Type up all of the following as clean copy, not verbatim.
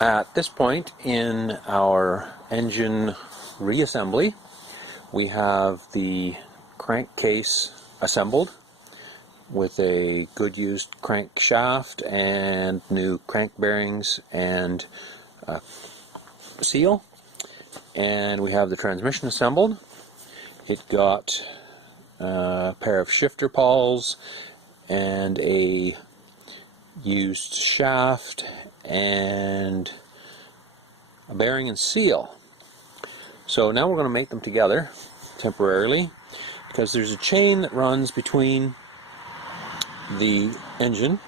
At this point in our engine reassembly, we have the crankcase assembled with a good used crankshaft and new crank bearings and seal, and we have the transmission assembled. It got a pair of shifter pawls and a used shaft and a bearing and seal. So now we're going to make them together temporarily, because there's a chain that runs between the engine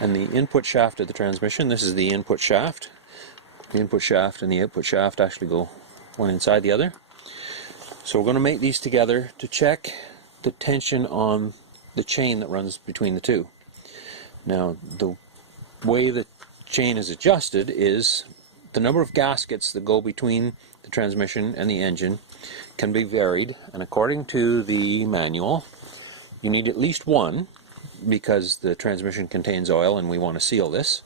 and the input shaft of the transmission. This is the input shaft. The input shaft and the output shaft actually go one inside the other. So we're going to make these together to check the tension on the chain that runs between the two. Now, the way the chain is adjusted is the number of gaskets that go between the transmission and the engine can be varied, and according to the manual you need at least one, because the transmission contains oil and we want to seal this,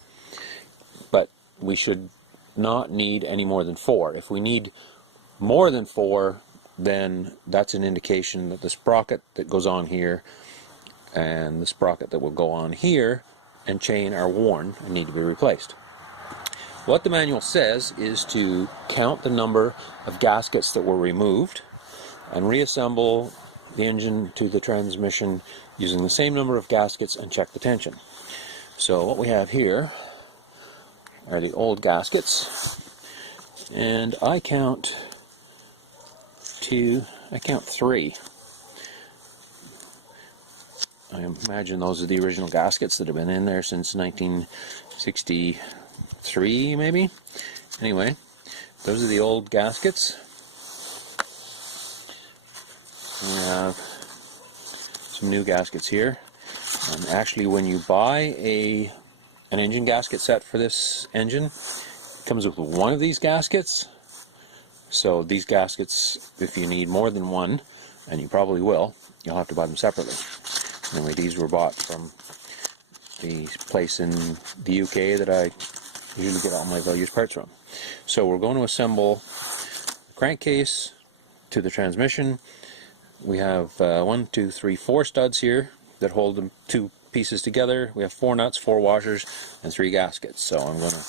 but we should not need any more than 4. If we need more than 4, then that's an indication that the sprocket that goes on here and the sprocket that will go on here and chain are worn and need to be replaced. What the manual says is to count the number of gaskets that were removed and reassemble the engine to the transmission using the same number of gaskets and check the tension. So what we have here are the old gaskets, and I count 3. I imagine those are the original gaskets that have been in there since 1963, maybe. Anyway, those are the old gaskets. We have some new gaskets here. And actually, when you buy an engine gasket set for this engine, it comes with one of these gaskets. So these gaskets, if you need more than one, and you probably will, you'll have to buy them separately. Anyway, these were bought from the place in the UK that I usually get all my values parts from. So we're going to assemble the crankcase to the transmission. We have 4 studs here that hold the 2 pieces together. We have 4 nuts, 4 washers, and 3 gaskets. So I'm going to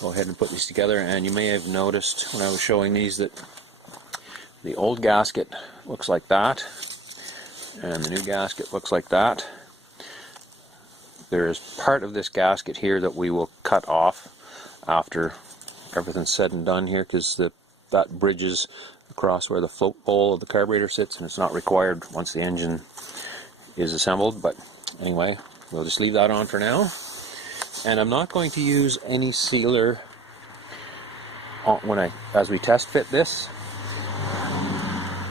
go ahead and put these together, and you may have noticed when I was showing these that the old gasket looks like that, and the new gasket looks like that. There is part of this gasket here that we will cut off after everything's said and done here, because that bridges across where the float bowl of the carburetor sits, and it's not required once the engine is assembled. But anyway, we'll just leave that on for now. And I'm not going to use any sealer as we test fit this.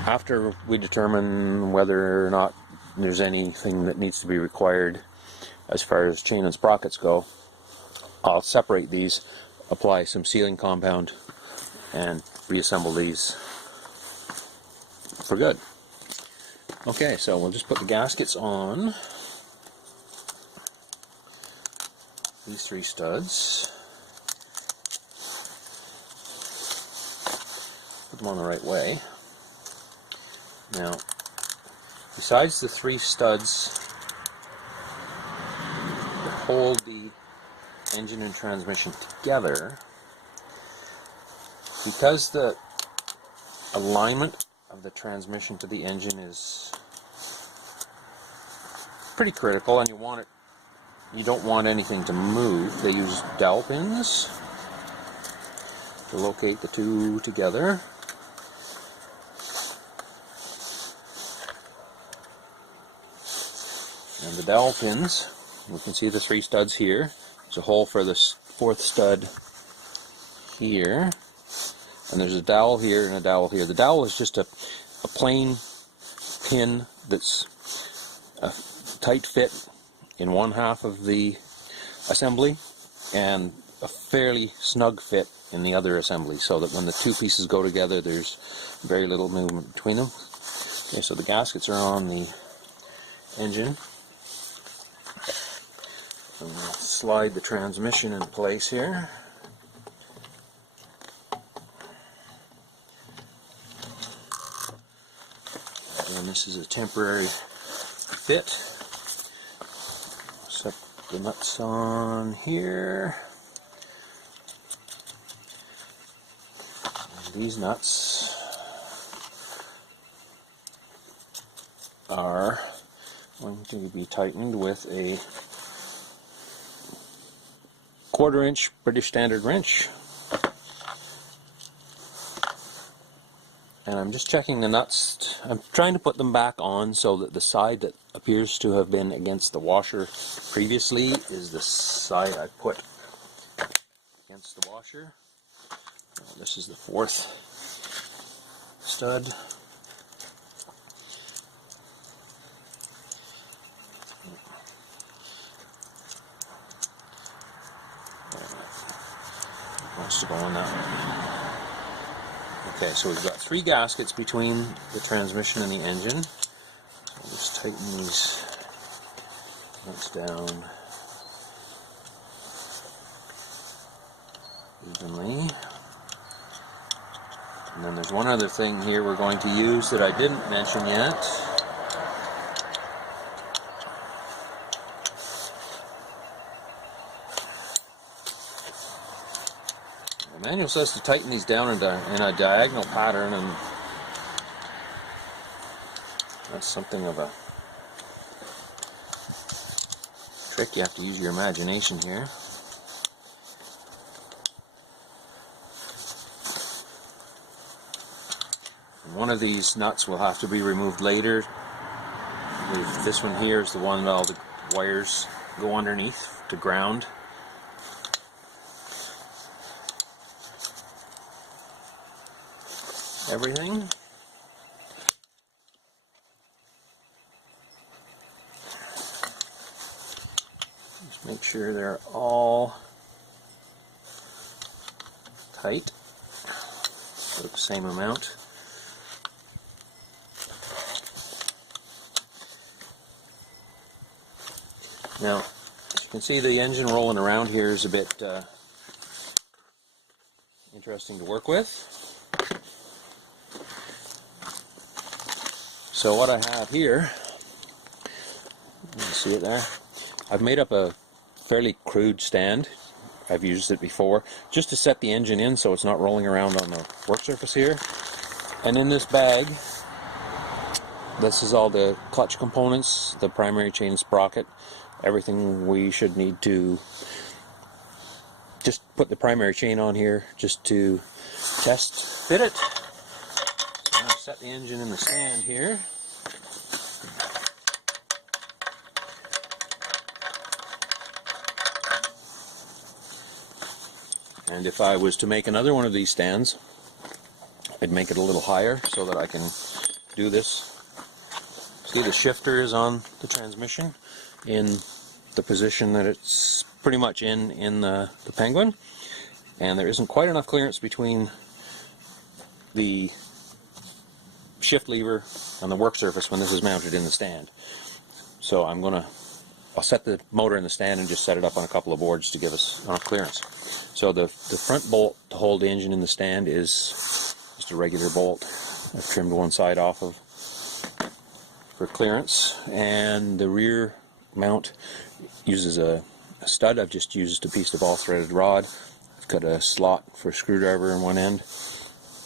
After we determine whether or not there's anything that needs to be required as far as chain and sprockets go, I'll separate these, apply some sealing compound, and reassemble these for good. Okay, so we'll just put the gaskets on these 3 studs. Put them on the right way. Now, besides the 3 studs that hold the engine and transmission together, because the alignment of the transmission to the engine is pretty critical, and you don't want anything to move, they use dowel pins to locate the 2 together. And the dowel pins, you can see the 3 studs here. There's a hole for the 4th stud here, and there's a dowel here and a dowel here. The dowel is just a plain pin that's a tight fit in one half of the assembly and a fairly snug fit in the other assembly, so that when the 2 pieces go together there's very little movement between them. Okay, so the gaskets are on the engine. I'm going to slide the transmission in place here. this is a temporary fit. Set the nuts on here. And these nuts are going to be tightened with a 1/4 inch British Standard wrench. And I'm just checking the nuts. I'm trying to put them back on so that the side that appears to have been against the washer previously is the side I put against the washer. This is the 4th stud. Wants to go on that one. Okay, so we've got 3 gaskets between the transmission and the engine. So I'll just tighten these nuts down evenly. And then there's one other thing here we're going to use that I didn't mention yet. The manual says to tighten these down in a diagonal pattern, and that's something of a trick. You have to use your imagination here. And one of these nuts will have to be removed later. This one here is the one that all the wires go underneath to ground. Everything. Just make sure they're all tight, about the same amount. Now, as you can see, the engine rolling around here is a bit interesting to work with. So what I have here, you can see it there, I've made up a fairly crude stand. I've used it before, just to set the engine in so it's not rolling around on the work surface here. And in this bag, this is all the clutch components, the primary chain sprocket, everything we should need to just put the primary chain on here just to test fit it. So I'm going to set the engine in the stand here. And if I was to make another one of these stands, I'd make it a little higher so that I can do this. See, the shifter is on the transmission in the position that it's pretty much in the Penguin, and there isn't quite enough clearance between the shift lever and the work surface when this is mounted in the stand. So I'll set the motor in the stand and just set it up on a couple of boards to give us enough clearance. So the front bolt to hold the engine in the stand is just a regular bolt. I've trimmed one side off of for clearance, and the rear mount uses a stud. I've just used a piece of ball-threaded rod. I've got a slot for a screwdriver in one end.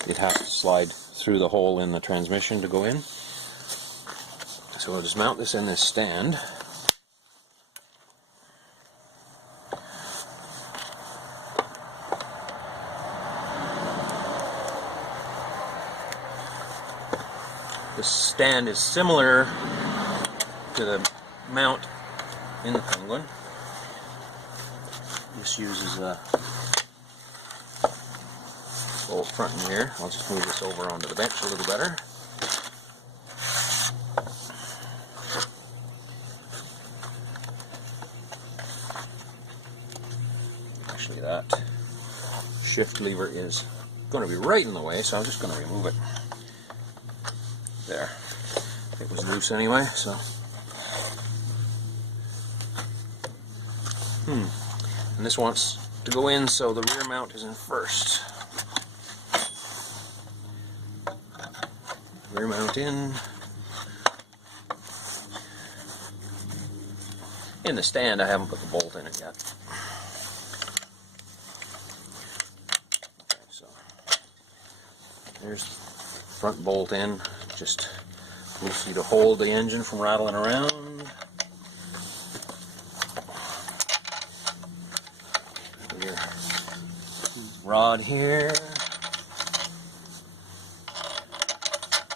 It has to slide through the hole in the transmission to go in. So we'll just mount this in this stand. The stand is similar to the mount in the Penguin. This uses a bolt front and rear. I'll just move this over onto the bench a little better. Actually, that shift lever is going to be right in the way, so I'm just going to remove it. There. It was loose anyway, so. And this wants to go in, so the rear mount is in first. Rear mount in. in the stand. I haven't put the bolt in it yet. Okay, so there's the front bolt in, just loosely to hold the engine from rattling around. Your rod here.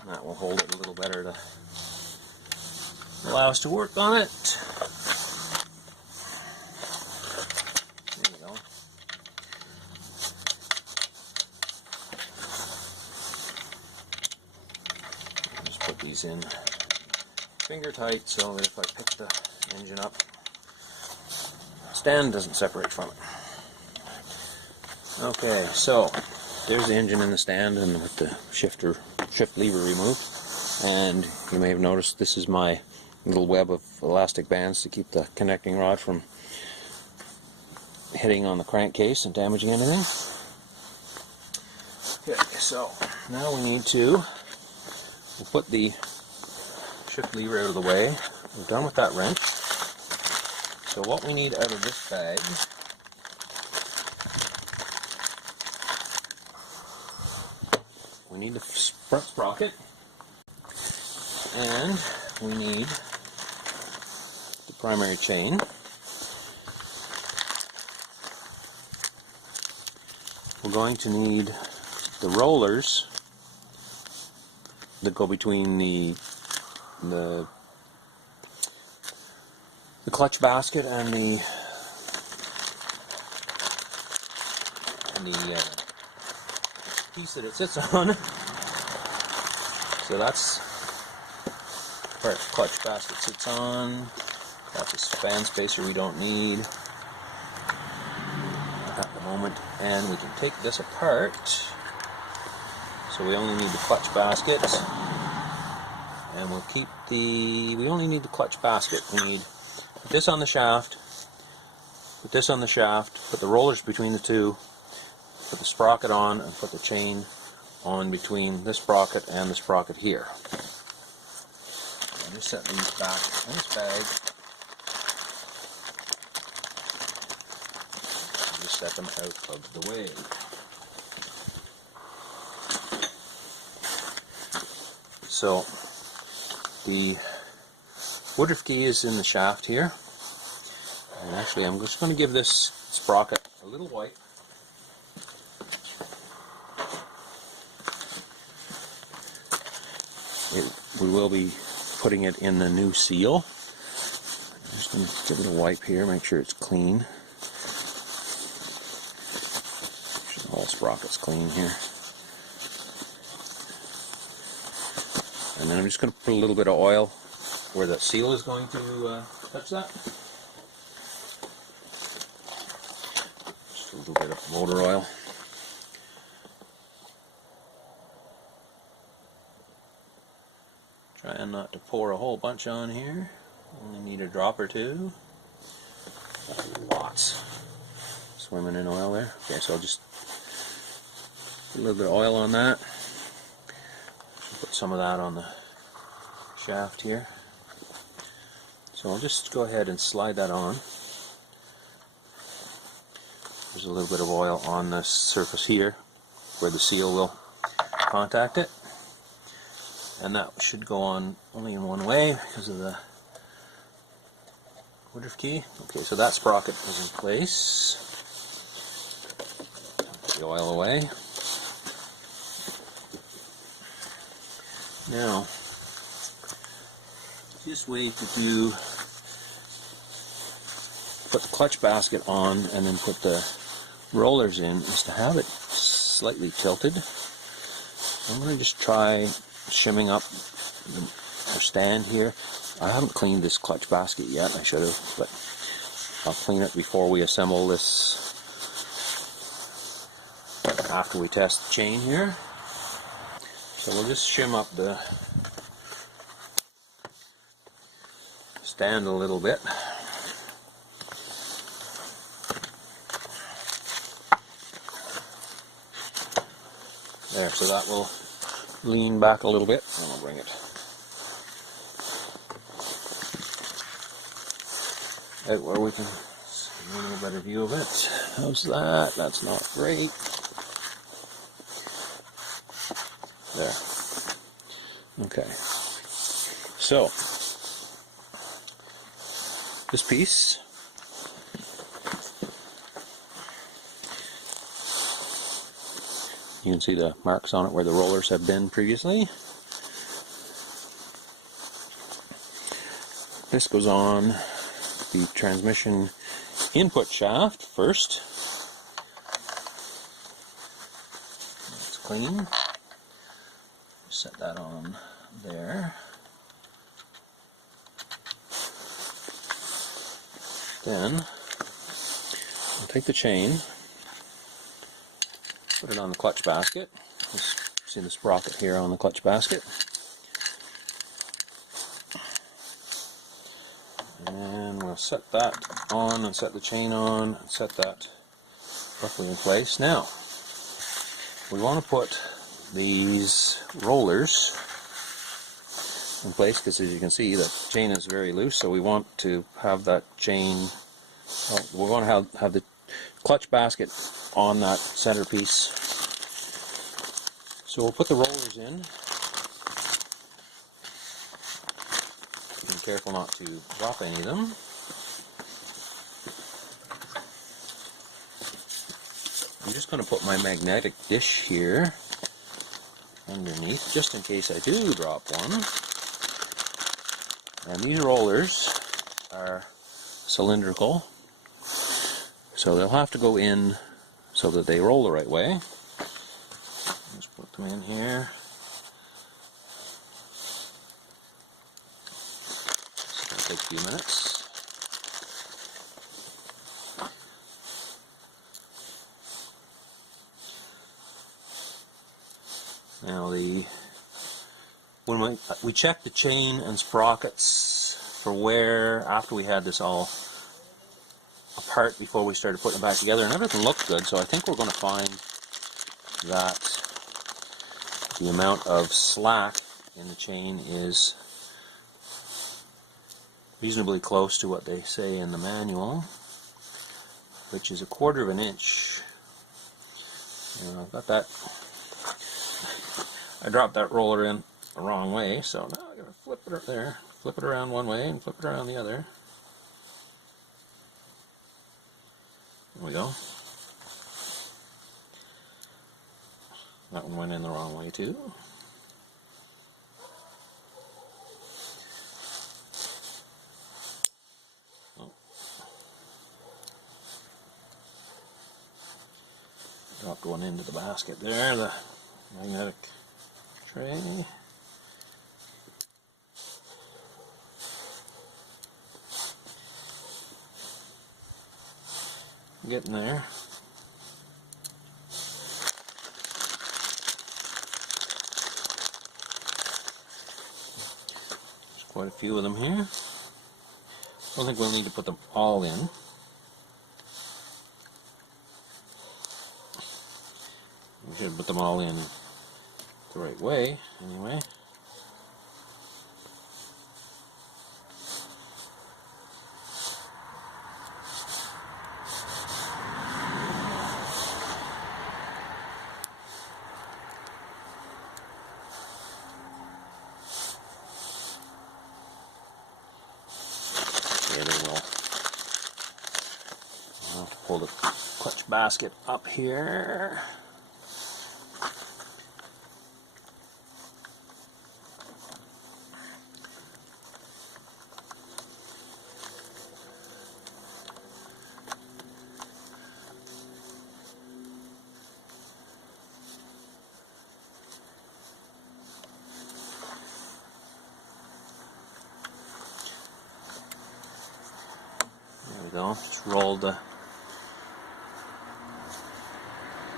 That will hold it a little better to allow us to work on it. There we go. Just put these in finger tight so that if I pick the engine up, the stand doesn't separate from it. Okay, so there's the engine in the stand and with the shift lever removed. And you may have noticed this is my little web of elastic bands to keep the connecting rod from hitting on the crankcase and damaging anything. Okay, so now we need to, we'll put the shift lever out of the way. We're done with that wrench. So what we need out of this bag we need the front sprocket, and we need the primary chain. We're going to need the rollers that go between the clutch basket and the piece that it sits on. So that's where the clutch basket sits on. That's a fan spacer we don't need at the moment. And we can take this apart. So we only need the clutch basket. And we'll keep we only need the clutch basket. We need put this on the shaft, put this on the shaft, put the rollers between the two, put the sprocket on, and put the chain on between this sprocket and the sprocket here. Let me set these back in this bag. And just set them out of the way. So the woodruff key is in the shaft here. And actually I'm just going to give this sprocket a little wipe. We will be putting it in the new seal. I'm just going to give it a wipe here, make sure it's clean. Make sure the whole sprocket's clean here. And then I'm just going to put a little bit of oil where the seal is going to touch that. Just a little bit of motor oil. Trying not to pour a whole bunch on here. Only need a drop or two. Lots. Swimming in oil there. Okay, so I'll just put a little bit of oil on that. Put some of that on the shaft here. So I'll just go ahead and slide that on. There's a little bit of oil on the surface here where the seal will contact it. And that should go on only in one way because of the woodruff key. Okay, so that sprocket is in place. Take the oil away. Now, this way to put the clutch basket on and then put the rollers in is to have it slightly tilted. I'm going to just try shimming up our stand here. I haven't cleaned this clutch basket yet. I should have, but I'll clean it before we assemble this, after we test the chain here. So we'll just shim up the stand a little bit. There, so that will lean back a little bit, and I'll bring it where we can see a little better view of it. How's that? That's not great. There. Okay. So, this piece you can see the marks on it where the rollers have been previously. This goes on the transmission input shaft first. It's clean. Set that on there. Then I'll take the chain, put it on the clutch basket. You see the sprocket here on the clutch basket. And we'll set that on and set the chain on and set that roughly in place. Now, we want to put these rollers in place because, as you can see, the chain is very loose, so we want to have that chain, we want to have the clutch basket on that centerpiece. So we'll put the rollers in. Be careful not to drop any of them. I'm just going to put my magnetic dish here underneath, just in case I do drop one. And these rollers are cylindrical, so they'll have to go in so that they roll the right way. Just put them in here. It's going to take a few minutes. Now when we checked the chain and sprockets for wear after we had this all apart before we started putting it back together, and everything looked good, so I think we're going to find that the amount of slack in the chain is reasonably close to what they say in the manual, which is 1/4 of an inch. And I've got that. I dropped that roller in the wrong way, so now I'm going to flip it up there, flip it around one way and flip it around the other. There we go. That one went in the wrong way too. Oh. Dropped one into the basket there, the magnetic tray. Getting there. There's quite a few of them here. I don't think we'll need to put them all in. We should put them all in the right way, anyway. There they will. I'll pull the clutch basket up here. There we go. Just roll the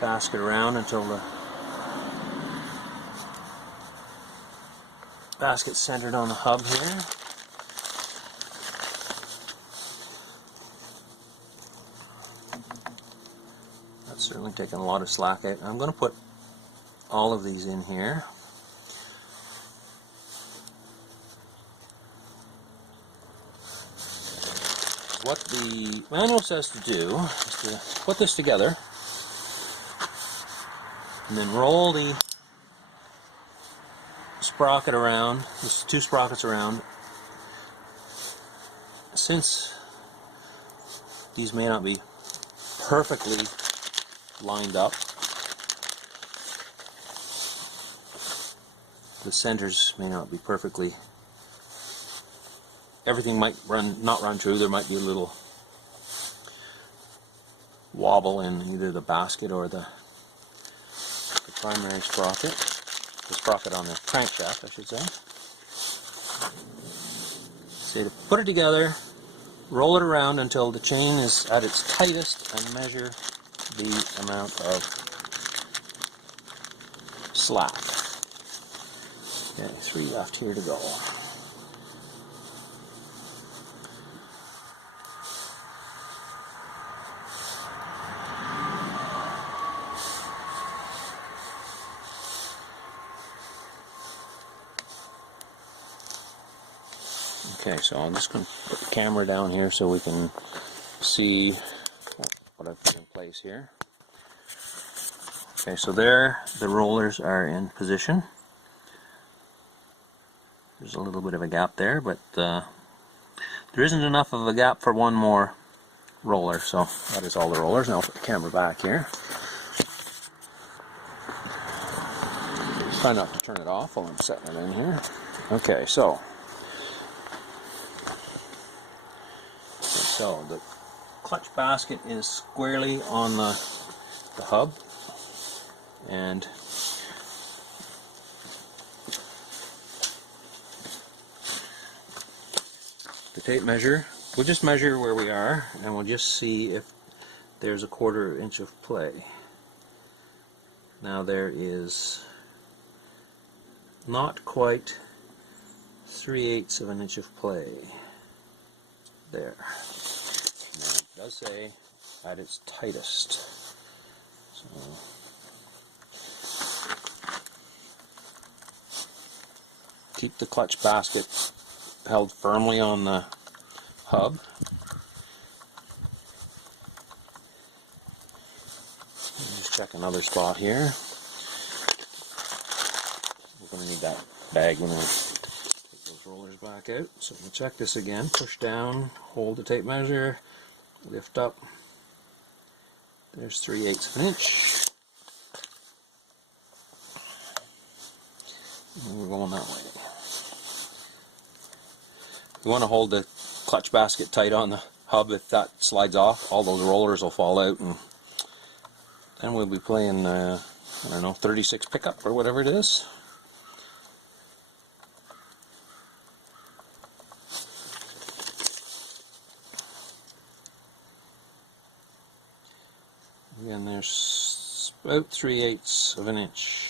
basket around until the basket's centered on the hub here. That's certainly taken a lot of slack out. I'm going to put all of these in here. what the manual says to do is to put this together and then roll the sprocket around, these two sprockets around. Since these may not be perfectly lined up, the centers may not be perfectly, everything might not run true. There might be a little wobble in either the basket or the primary sprocket, the sprocket on the crankshaft, I should say. So to put it together, roll it around until the chain is at its tightest and measure the amount of slack. Okay, 3 left here to go. Okay, so I'm just going to put the camera down here so we can see what I've put in place here. Okay, so there the rollers are in position. There's a little bit of a gap there, but there isn't enough of a gap for one more roller, so that is all the rollers. Now I'll put the camera back here. Just try not to turn it off while I'm setting it in here. Okay, so the clutch basket is squarely on the hub, and the tape measure, we'll just measure where we are and we'll just see if there's a 1/4 inch of play. Now there is not quite 3/8 of an inch of play there. Now it does say at its tightest. So keep the clutch basket held firmly on the hub. Let's check another spot here. We're going to need that bag when I take those rollers back out. So we'll check this again. Push down, hold the tape measure, lift up. There's 3/8 of an inch. And we're going that way. You want to hold the clutch basket tight on the hub. If that slides off, all those rollers will fall out, and then we'll be playing, I don't know, 36 pickup or whatever it is. Again, there's about 3/8 of an inch.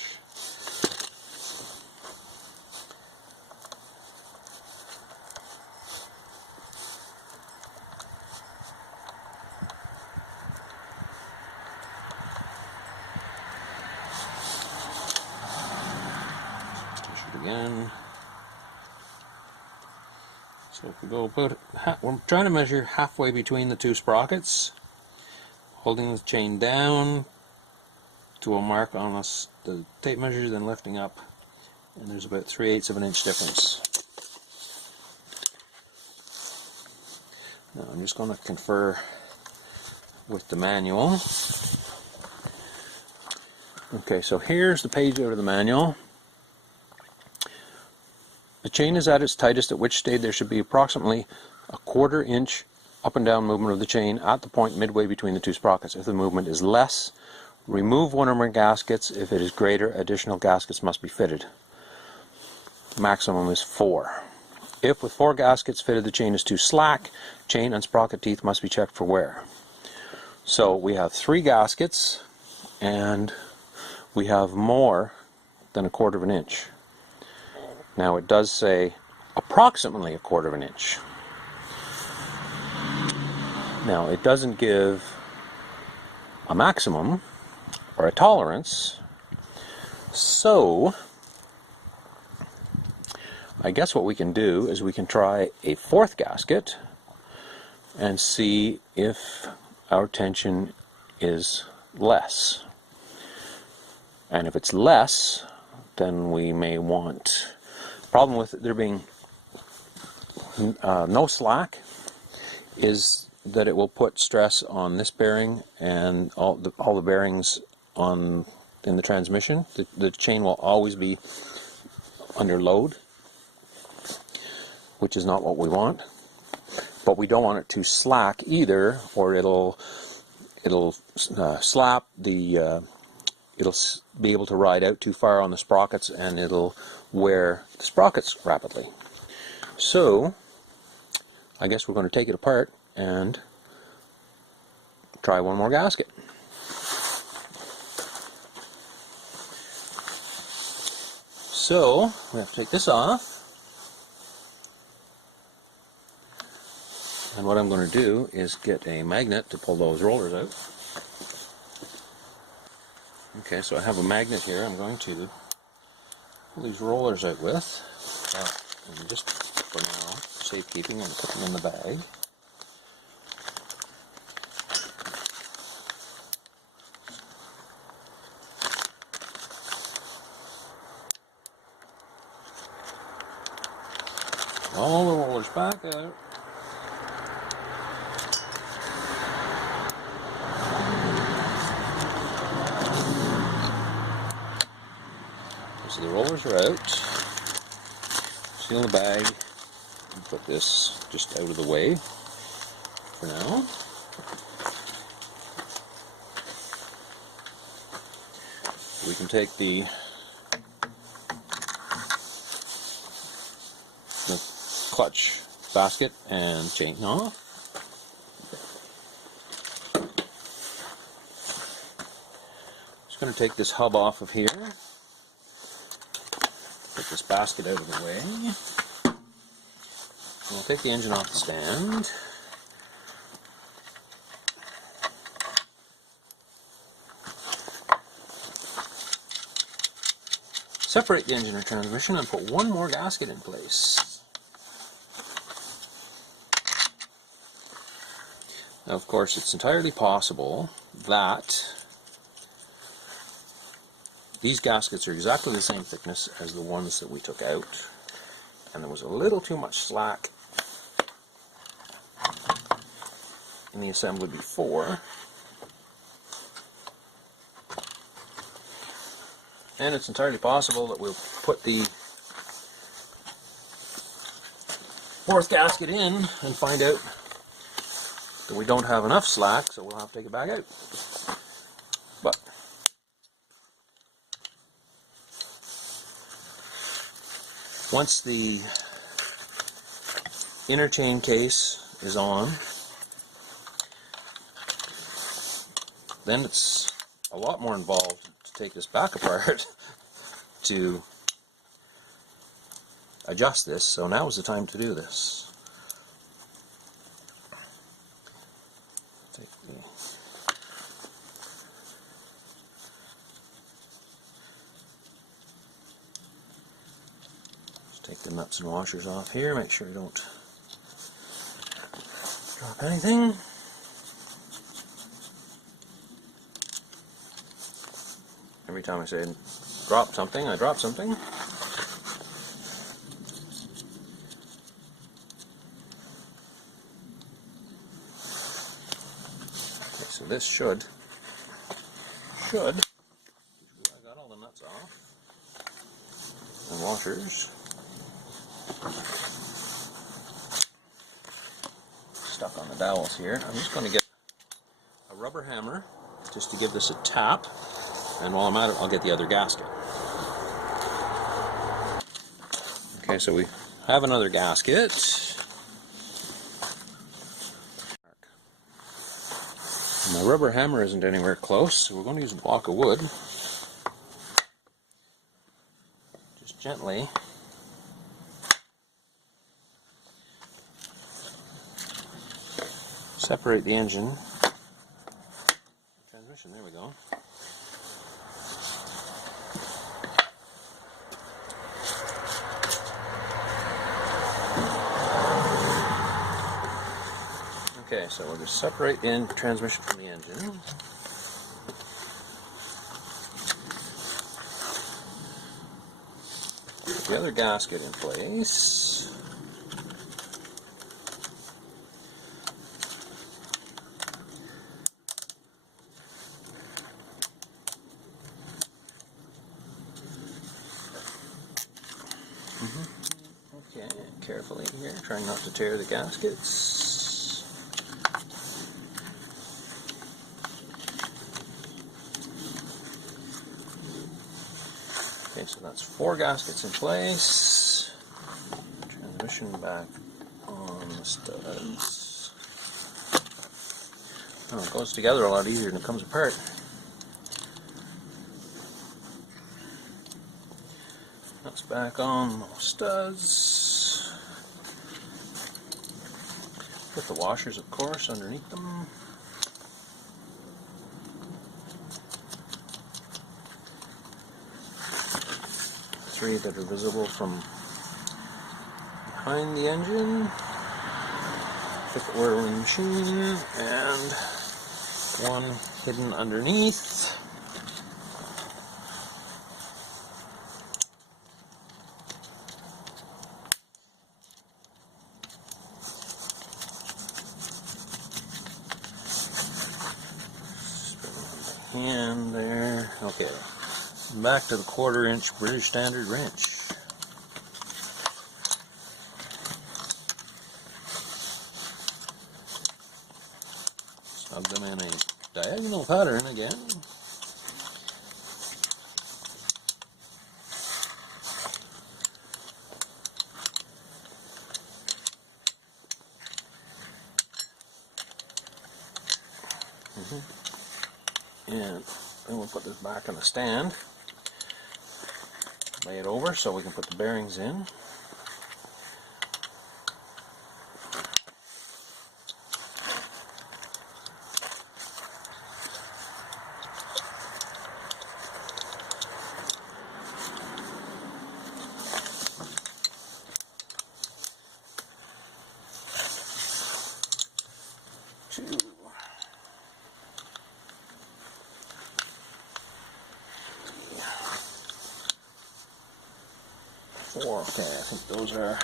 Again. So if we go about, we're trying to measure halfway between the two sprockets, holding the chain down to a mark on us, the tape measure, then lifting up, and there's about 3/8 of an inch difference. Now I'm just going to confer with the manual. Okay, so here's the page out of the manual. The chain is at its tightest, at which stage there should be approximately a 1/4 inch up and down movement of the chain at the point midway between the two sprockets. If the movement is less, remove one or more gaskets. If it is greater, additional gaskets must be fitted. Maximum is 4. If with 4 gaskets fitted the chain is too slack, chain and sprocket teeth must be checked for wear. So we have 3 gaskets and we have more than a 1/4 of an inch. Now it does say approximately a 1/4 of an inch. Now it doesn't give a maximum or a tolerance, so I guess what we can do is we can try a 4th gasket and see if our tension is less. And if it's less, then we may want... The problem with there being no slack is that it will put stress on this bearing and all the bearings in the transmission. The chain will always be under load, which is not what we want. But we don't want it to slack either, or it'll slap the it'll be able to ride out too far on the sprockets, and it'll wear the sprockets rapidly. So I guess we're going to take it apart and try one more gasket. So we have to take this off, and what I'm going to do is get a magnet to pull those rollers out. Okay, so I have a magnet here I'm going to pull these rollers out with, and just for now, safekeeping, and put them in the bag. All the rollers back out. So the rollers are out. Seal the bag and put this just out of the way for now. We can take the clutch basket and chain off. Just going to take this hub off of here. Put this basket out of the way. We'll take the engine off the stand. Separate the engine or transmission and put one more gasket in place. Now, of course, it's entirely possible that these gaskets are exactly the same thickness as the ones that we took out, and there was a little too much slack in the assembly before. And it's entirely possible that we'll put the fourth gasket in and find out that we don't have enough slack, so we'll have to take it back out. But once the inner chain case is on, then it's a lot more involved to take this back apart to adjust this, so now is the time to do this. Take the nuts and washers off here, make sure you don't drop anything. Every time I say drop something, I drop something. Okay, so this should, I got all the nuts off and washers. Stuck on the dowels here. I'm just going to get a rubber hammer just to give this a tap, and while I'm at it, I'll get the other gasket. Okay, so we have another gasket. My rubber hammer isn't anywhere close, so we're going to use a block of wood. Just gently separate the engine, transmission, there we go. Okay, so we'll just separate in transmission from the engine. Put the other gasket in place. Okay, carefully here, trying not to tear the gaskets. Okay, so that's 4 gaskets in place. Transmission back on the studs. Oh, it goes together a lot easier than it comes apart. That's back on the studs. Put the washers, of course, underneath them. Three that are visible from behind the engine. Fit the whirling machine, and one hidden underneath. And there, okay. Back to the 1/4 inch British Standard wrench. Snug them in a diagonal pattern again. And then we'll put this back on the stand. Lay it over so we can put the bearings in. Two. 4. Okay, I think those are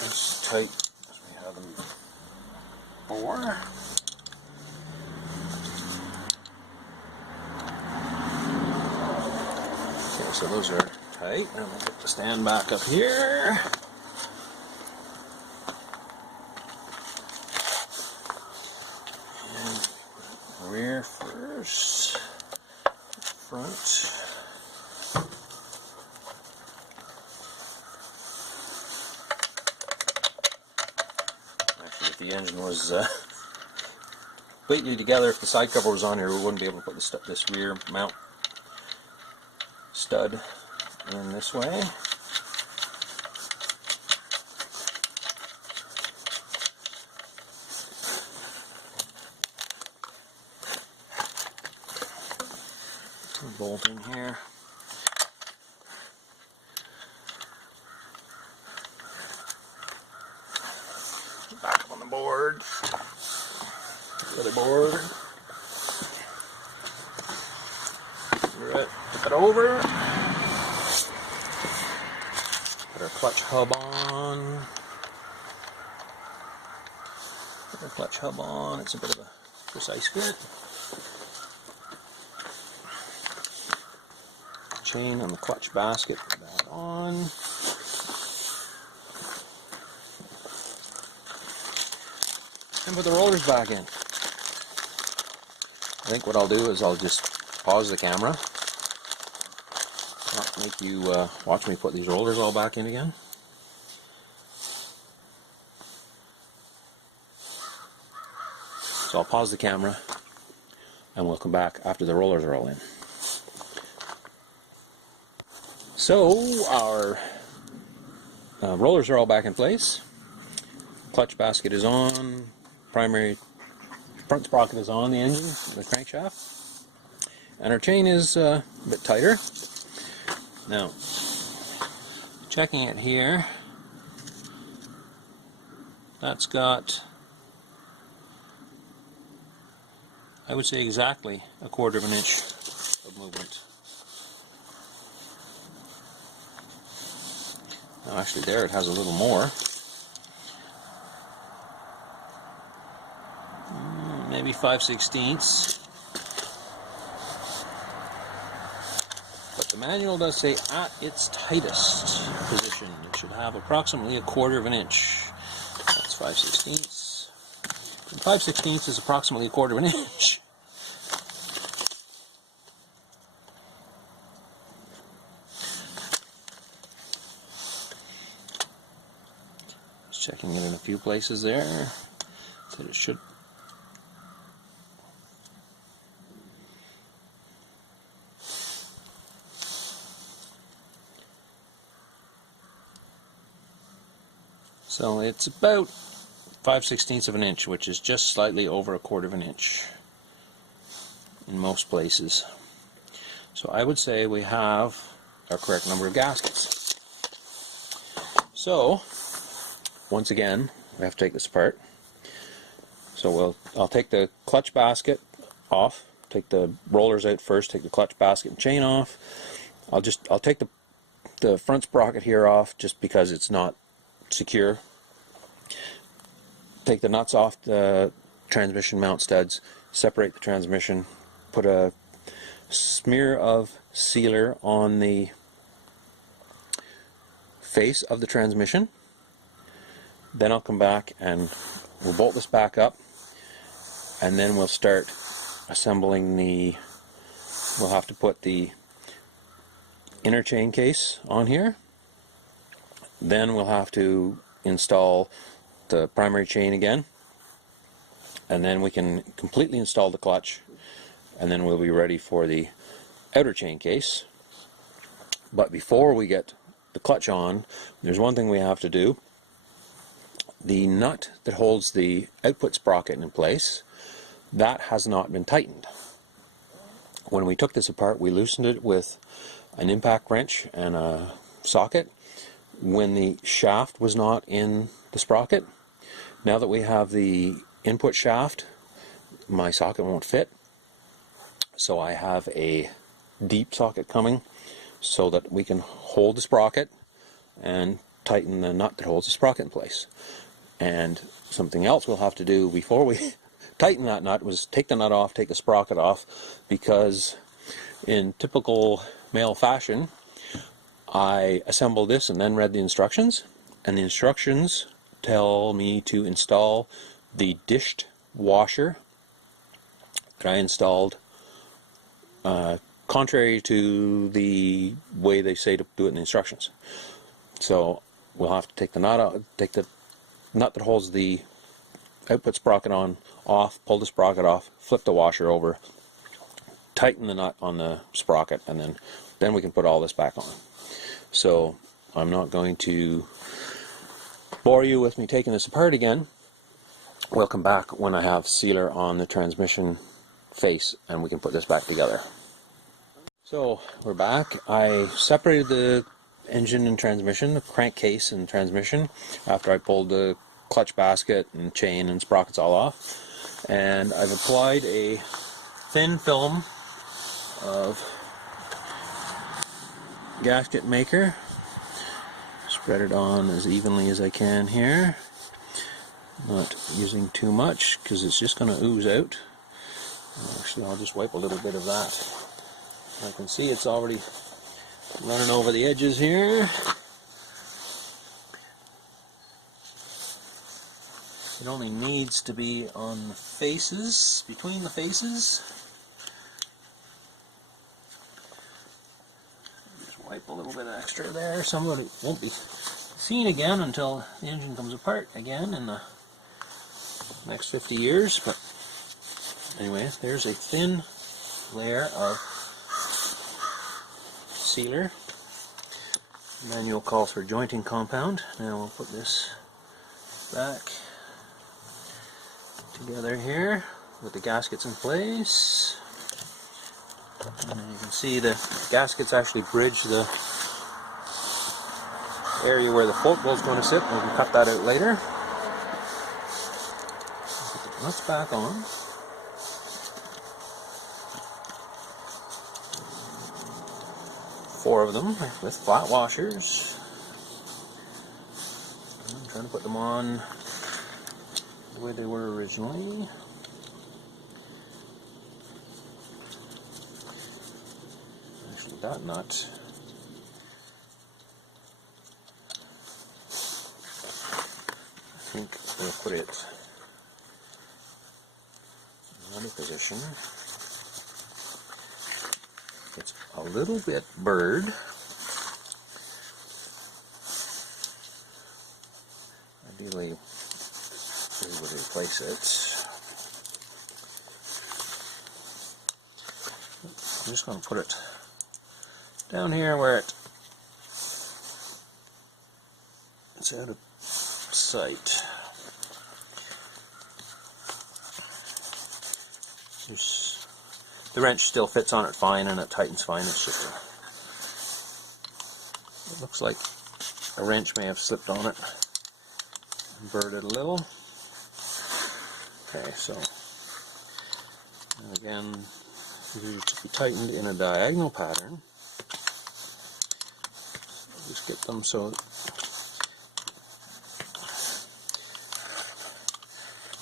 as tight as we have them before. Okay, so those are tight. And we'll put the stand back up here. And rear first, front. If the engine was completely together, if the side cover was on here, we wouldn't be able to put this rear mount stud in this way. Bolt in here. Back up on the board. Other board. Flip it over. Put our clutch hub on. Put our clutch hub on. It's a bit of a precise fit. Chain on the clutch basket. Put that on. And put the rollers back in. I think what I'll do is I'll just pause the camera. I'll make you watch me put these rollers all back in again. So I'll pause the camera and we'll come back after the rollers are all in. So our rollers are all back in place. Clutch basket is on. Primary front sprocket is on the engine, the crankshaft. And our chain is a bit tighter. Now, checking it here, that's got, I would say, exactly 1/4 of an inch of movement. Now actually there it has a little more. Maybe 5/16. But the manual does say at its tightest position it should have approximately 1/4 of an inch. That's 5/16. And 5/16 is approximately 1/4 of an inch. Just checking it in a few places there. Said it should. So it's about 5/16 of an inch, which is just slightly over 1/4 of an inch in most places. So I would say we have our correct number of gaskets. So once again, we have to take this apart. So I'll take the clutch basket off, take the rollers out first, take the clutch basket and chain off. I'll take the front sprocket here off just because it's not secure. Take the nuts off the transmission mount studs, separate the transmission, put a smear of sealer on the face of the transmission. Then I'll come back and we'll bolt this back up, and then we'll start assembling we'll have to put the inner chain case on here. Then we'll have to install the primary chain again, and then we can completely install the clutch, and then we'll be ready for the outer chain case. But before we get the clutch on, there's one thing we have to do. The nut that holds the output sprocket in place, that has not been tightened. When we took this apart, we loosened it with an impact wrench and a socket when the shaft was not in the sprocket. Now that we have the input shaft, my socket won't fit, so I have a deep socket coming so that we can hold the sprocket and tighten the nut that holds the sprocket in place. And something else we'll have to do before we tighten that nut was take the nut off, take the sprocket off, because in typical male fashion I assembled this and then read the instructions, and the instructions tell me to install the dished washer that I installed contrary to the way they say to do it in the instructions. So we'll have to take the nut out, take the nut that holds the output sprocket on off, pull the sprocket off, flip the washer over, tighten the nut on the sprocket, and then we can put all this back on. So I'm not going to bore you with me taking this apart again. We'll come back when I have sealer on the transmission face and we can put this back together. So we're back. I separated the engine and transmission, the crankcase and transmission, after I pulled the clutch basket and chain and sprockets all off, and I've applied a thin film of gasket maker. Spread it on as evenly as I can here, not using too much because it's just going to ooze out. Actually, I'll just wipe a little bit of that. I can see it's already running over the edges here. It only needs to be on the faces, between the faces. Just wipe a little bit extra there. Some of it won't be seen again until the engine comes apart again in the next 50 years. But anyway, there's a thin layer of sealer. The manual calls for jointing compound. Now we'll put this back together here with the gaskets in place. And you can see the gaskets actually bridge the area where the float bolt is going to sit. We can cut that out later. That's back on. Four of them with flat washers. I'm trying to put them on the way they were originally. Actually, that nut. I think we'll put it in another position. It's a little bit burred. Ideally, we would replace it. I'm just going to put it down here where it's out of sight. The wrench still fits on it fine and it tightens fine. It's just it looks like a wrench may have slipped on it and burred it a little. Okay, so and again, these are to be tightened in a diagonal pattern. Just get them so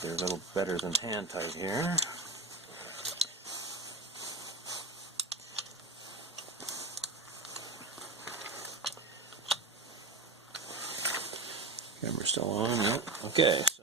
they're a little better than hand tight here. Camera's still on, yep. Okay, so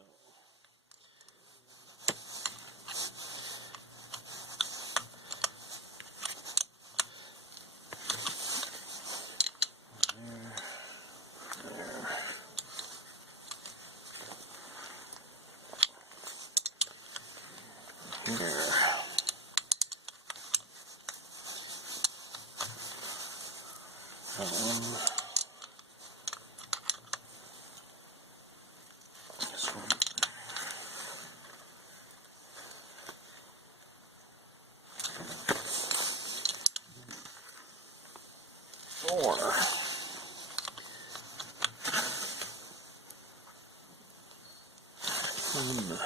there. This one. 4. 1.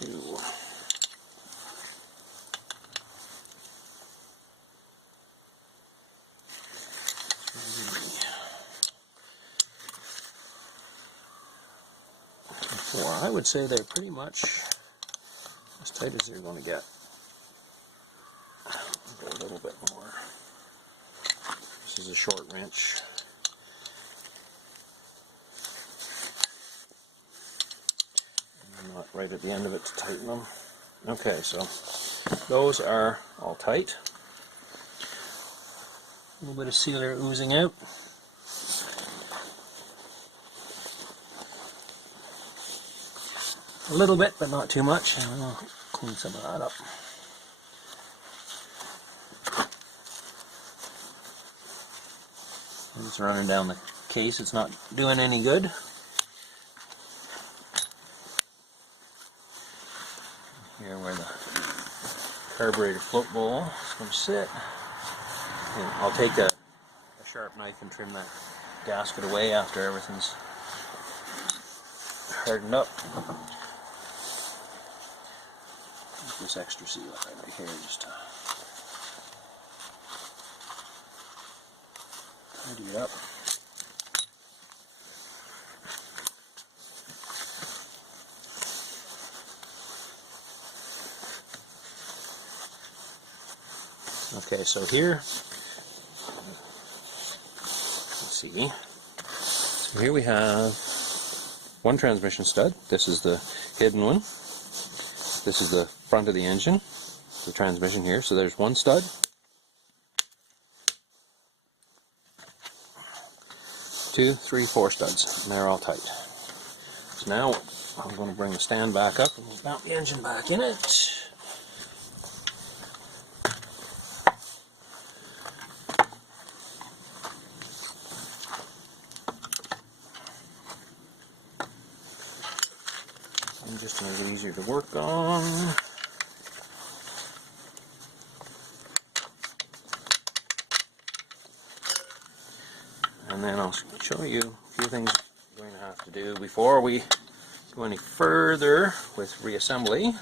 2. 4. I would say they're pretty much as tight as they're going to get. Go a little bit more. This is a short wrench. And I'm not right at the end of it to tighten them. Okay, so those are all tight. A little bit of sealer oozing out. A little bit, but not too much. And I'll clean some of that up. It's running down the case. It's not doing any good. Here where the carburetor float bowl is going to sit. And I'll take a sharp knife and trim that gasket away after everything's hardened up. This extra seal right here, just tidy it up. Okay, so here, let's see. So here we have one transmission stud. This is the hidden one. This is the front of the engine, the transmission here. So there's one stud. 2, 3, 4 studs, and they're all tight. So now I'm going to bring the stand back up and mount the engine back in it. Just to make it easier to work on. And then I'll show you a few things we're going to have to do before we go any further with reassembly.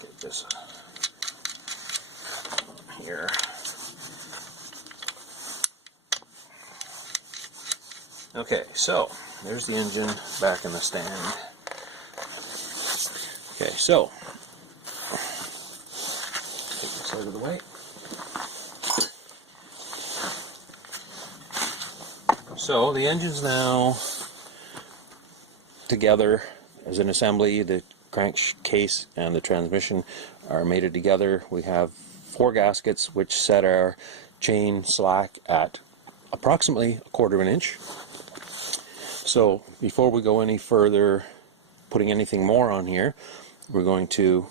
Get this here. Okay, so there's the engine back in the stand. Okay, so take this out of the way. So the engine's now together as an assembly. The crankcase and the transmission are mated together. We have 4 gaskets which set our chain slack at approximately 1/4 of an inch. So before we go any further putting anything more on here, we're going to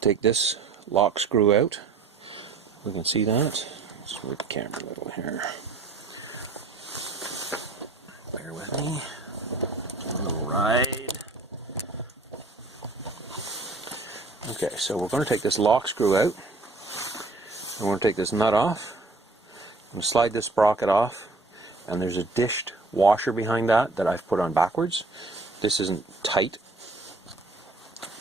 take this lock screw out. We can see that. Let's move the camera a little here. Bear with me. A little ride. Okay, so we're going to take this lock screw out. And we're going to take this nut off. I'm going to slide this sprocket off. And there's a dished washer behind that I've put on backwards. This isn't tight.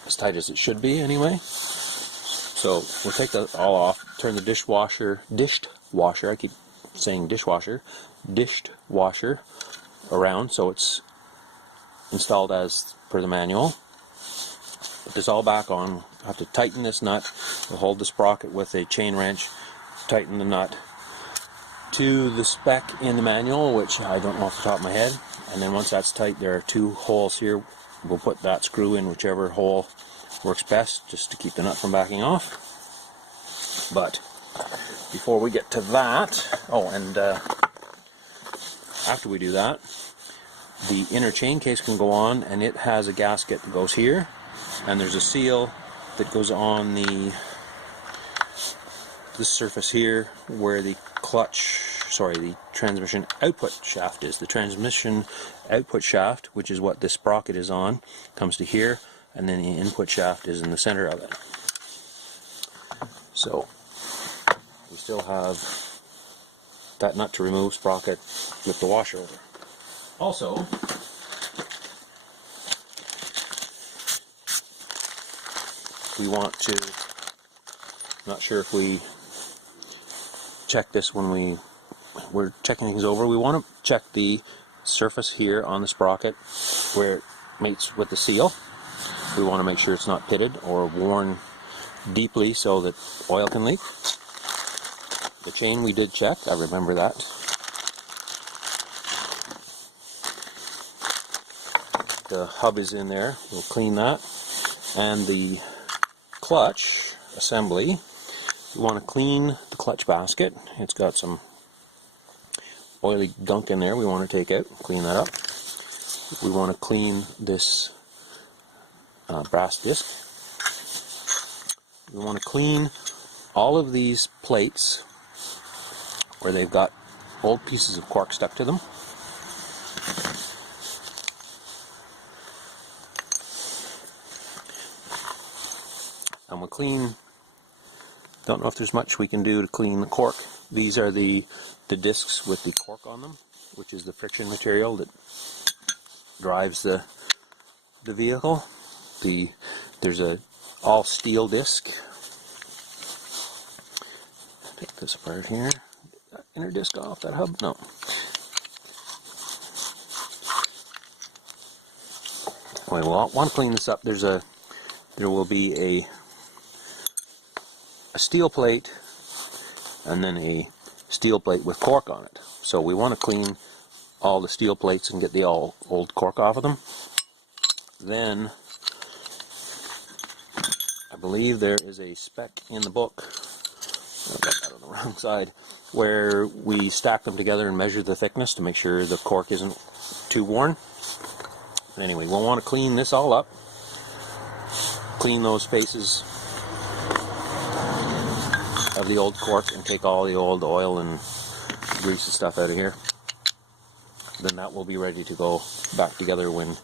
As tight as it should be anyway. So we'll take that all off, turn the dished washer, I keep saying dishwasher, dished washer around so it's installed as per the manual. Put this all back on. I have to tighten this nut. We'll hold the sprocket with a chain wrench, tighten the nut to the spec in the manual, which I don't know off the top of my head. And then once that's tight, there are 2 holes here. We'll put that screw in whichever hole works best, just to keep the nut from backing off. But before we get to that, after we do that, the inner chain case can go on, and it has a gasket that goes here, and there's a seal that goes on this surface here where the the transmission output shaft is. The transmission output shaft, which is what this sprocket is on, comes to here, and then the input shaft is in the center of it. So we still have that nut to remove, sprocket, flip the washer over. Also, we want to, not sure if we check this when we're checking things over, we want to check the surface here on the sprocket where it mates with the seal. We want to make sure it's not pitted or worn deeply so that oil can leak. The chain we did check, I remember that. The hub is in there, we'll clean that. And the clutch assembly, we want to clean the clutch basket. It's got some oily gunk in there we want to take out, clean that up. We want to clean this brass disc. We want to clean all of these plates where they've got old pieces of cork stuck to them. And we'll clean, don't know if there's much we can do to clean the cork. These are the discs with the cork on them, which is the friction material that drives the vehicle. There's a all steel disc. Take this apart here. That inner disc off, that hub? No. We want to clean this up. There will be a steel plate and then a steel plate with cork on it. So we want to clean all the steel plates and get the old cork off of them. Then I believe there is a spec in the book, I got that on the wrong side, where we stack them together and measure the thickness to make sure the cork isn't too worn. Anyway, we'll want to clean this all up, clean those faces of the old cork and take all the old oil and grease and stuff out of here. Then that will be ready to go back together when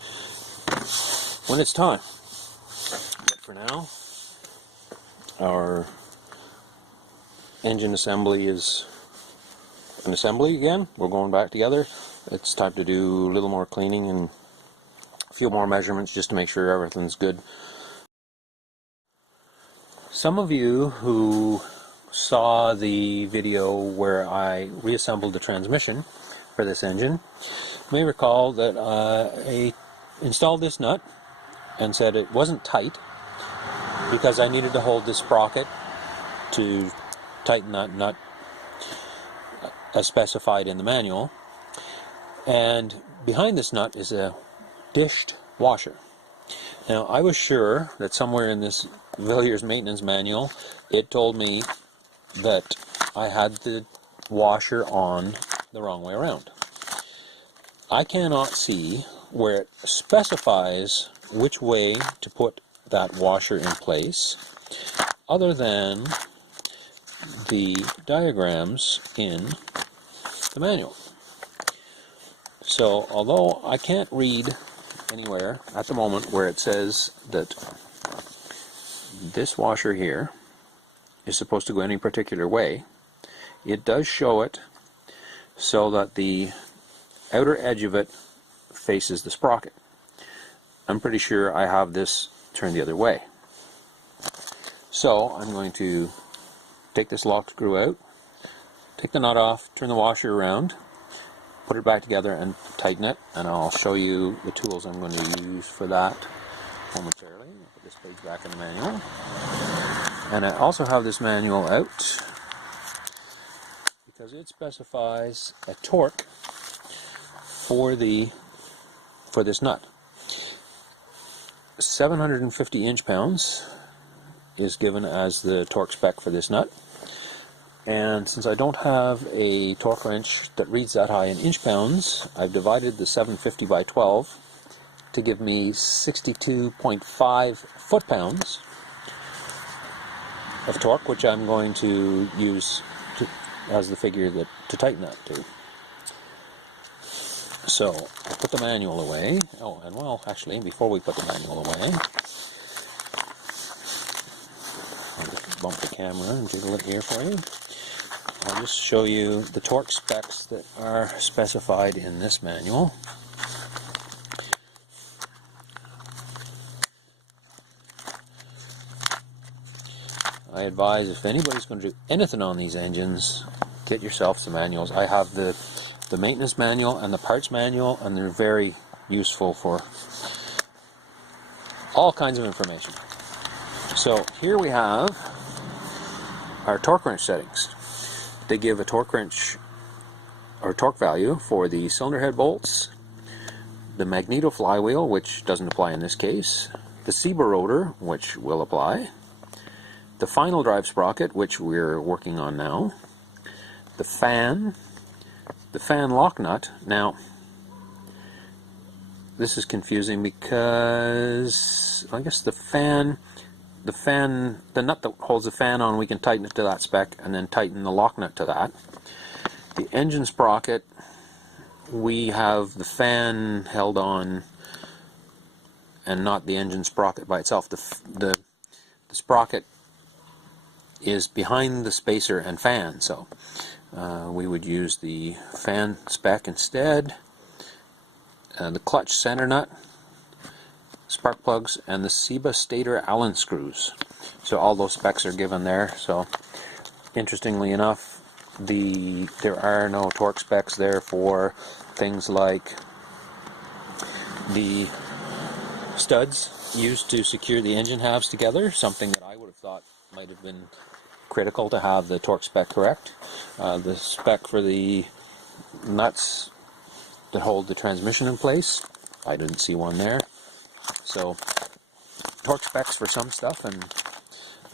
it's time. But for now, our engine assembly is an assembly again. We're going back together. It's time to do a little more cleaning and a few more measurements just to make sure everything's good. Some of you who saw the video where I reassembled the transmission for this engine may recall that I installed this nut and said it wasn't tight because I needed to hold this sprocket to tighten that nut as specified in the manual. And behind this nut is a dished washer. Now, I was sure that somewhere in this Villiers maintenance manual it told me that I had the washer on the wrong way around. I cannot see where it specifies which way to put that washer in place other than the diagrams in the manual. So although I can't read anywhere at the moment where it says that this washer here is supposed to go any particular way, it does show it so that the outer edge of it faces the sprocket. I'm pretty sure I have this turned the other way. So I'm going to take this lock screw out, take the nut off, turn the washer around, put it back together and tighten it, and I'll show you the tools I'm going to use for that momentarily. I'll put this page back in the manual. And I also have this manual out because it specifies a torque for this nut. 750 inch-pounds is given as the torque spec for this nut. And since I don't have a torque wrench that reads that high in inch-pounds, I've divided the 750 by 12 to give me 62.5 foot-pounds of torque, which I'm going to use as the figure to tighten that to. So I'll put the manual away. Oh, and well, actually, before we put the manual away, I'll just bump the camera and jiggle it here for you. I'll just show you the torque specs that are specified in this manual. I advise if anybody's going to do anything on these engines, get yourself some manuals. I have the maintenance manual and the parts manual, and they're very useful for all kinds of information. So here we have our torque wrench settings. They give a torque wrench or torque value for the cylinder head bolts, the magneto flywheel, which doesn't apply in this case, the SEBA rotor, which will apply, the final drive sprocket, which we're working on now, the fan lock nut. Now, this is confusing because I guess the nut that holds the fan on, we can tighten it to that spec and then tighten the lock nut to that. The engine sprocket, we have the fan held on and not the engine sprocket by itself. The sprocket is behind the spacer and fan, so we would use the fan spec instead. The clutch center nut, spark plugs, and the SEBA stator Allen screws. So all those specs are given there. So interestingly enough, there are no torque specs there for things like the studs used to secure the engine halves together, something that I would have thought might have been critical to have the torque spec correct. The spec for the nuts that hold the transmission in place, I didn't see one there. So torque specs for some stuff and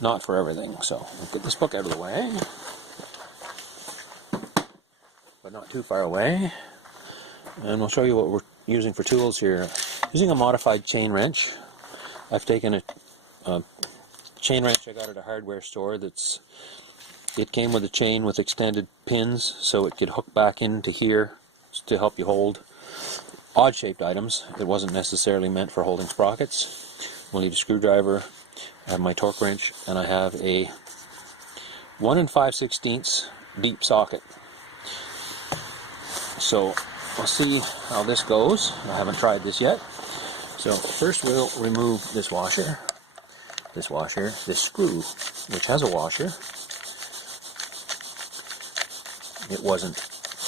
not for everything. So I'll get this book out of the way, but not too far away, and we'll show you what we're using for tools here. Using a modified chain wrench. I've taken a chain wrench I got at a hardware store it came with a chain with extended pins so it could hook back into here to help you hold odd shaped items. It wasn't necessarily meant for holding sprockets. We'll need a screwdriver I have my torque wrench, and I have a 1 5/16 deep socket. So we'll see how this goes. I haven't tried this yet. So first we'll remove this washer, this screw, which has a washer. It wasn't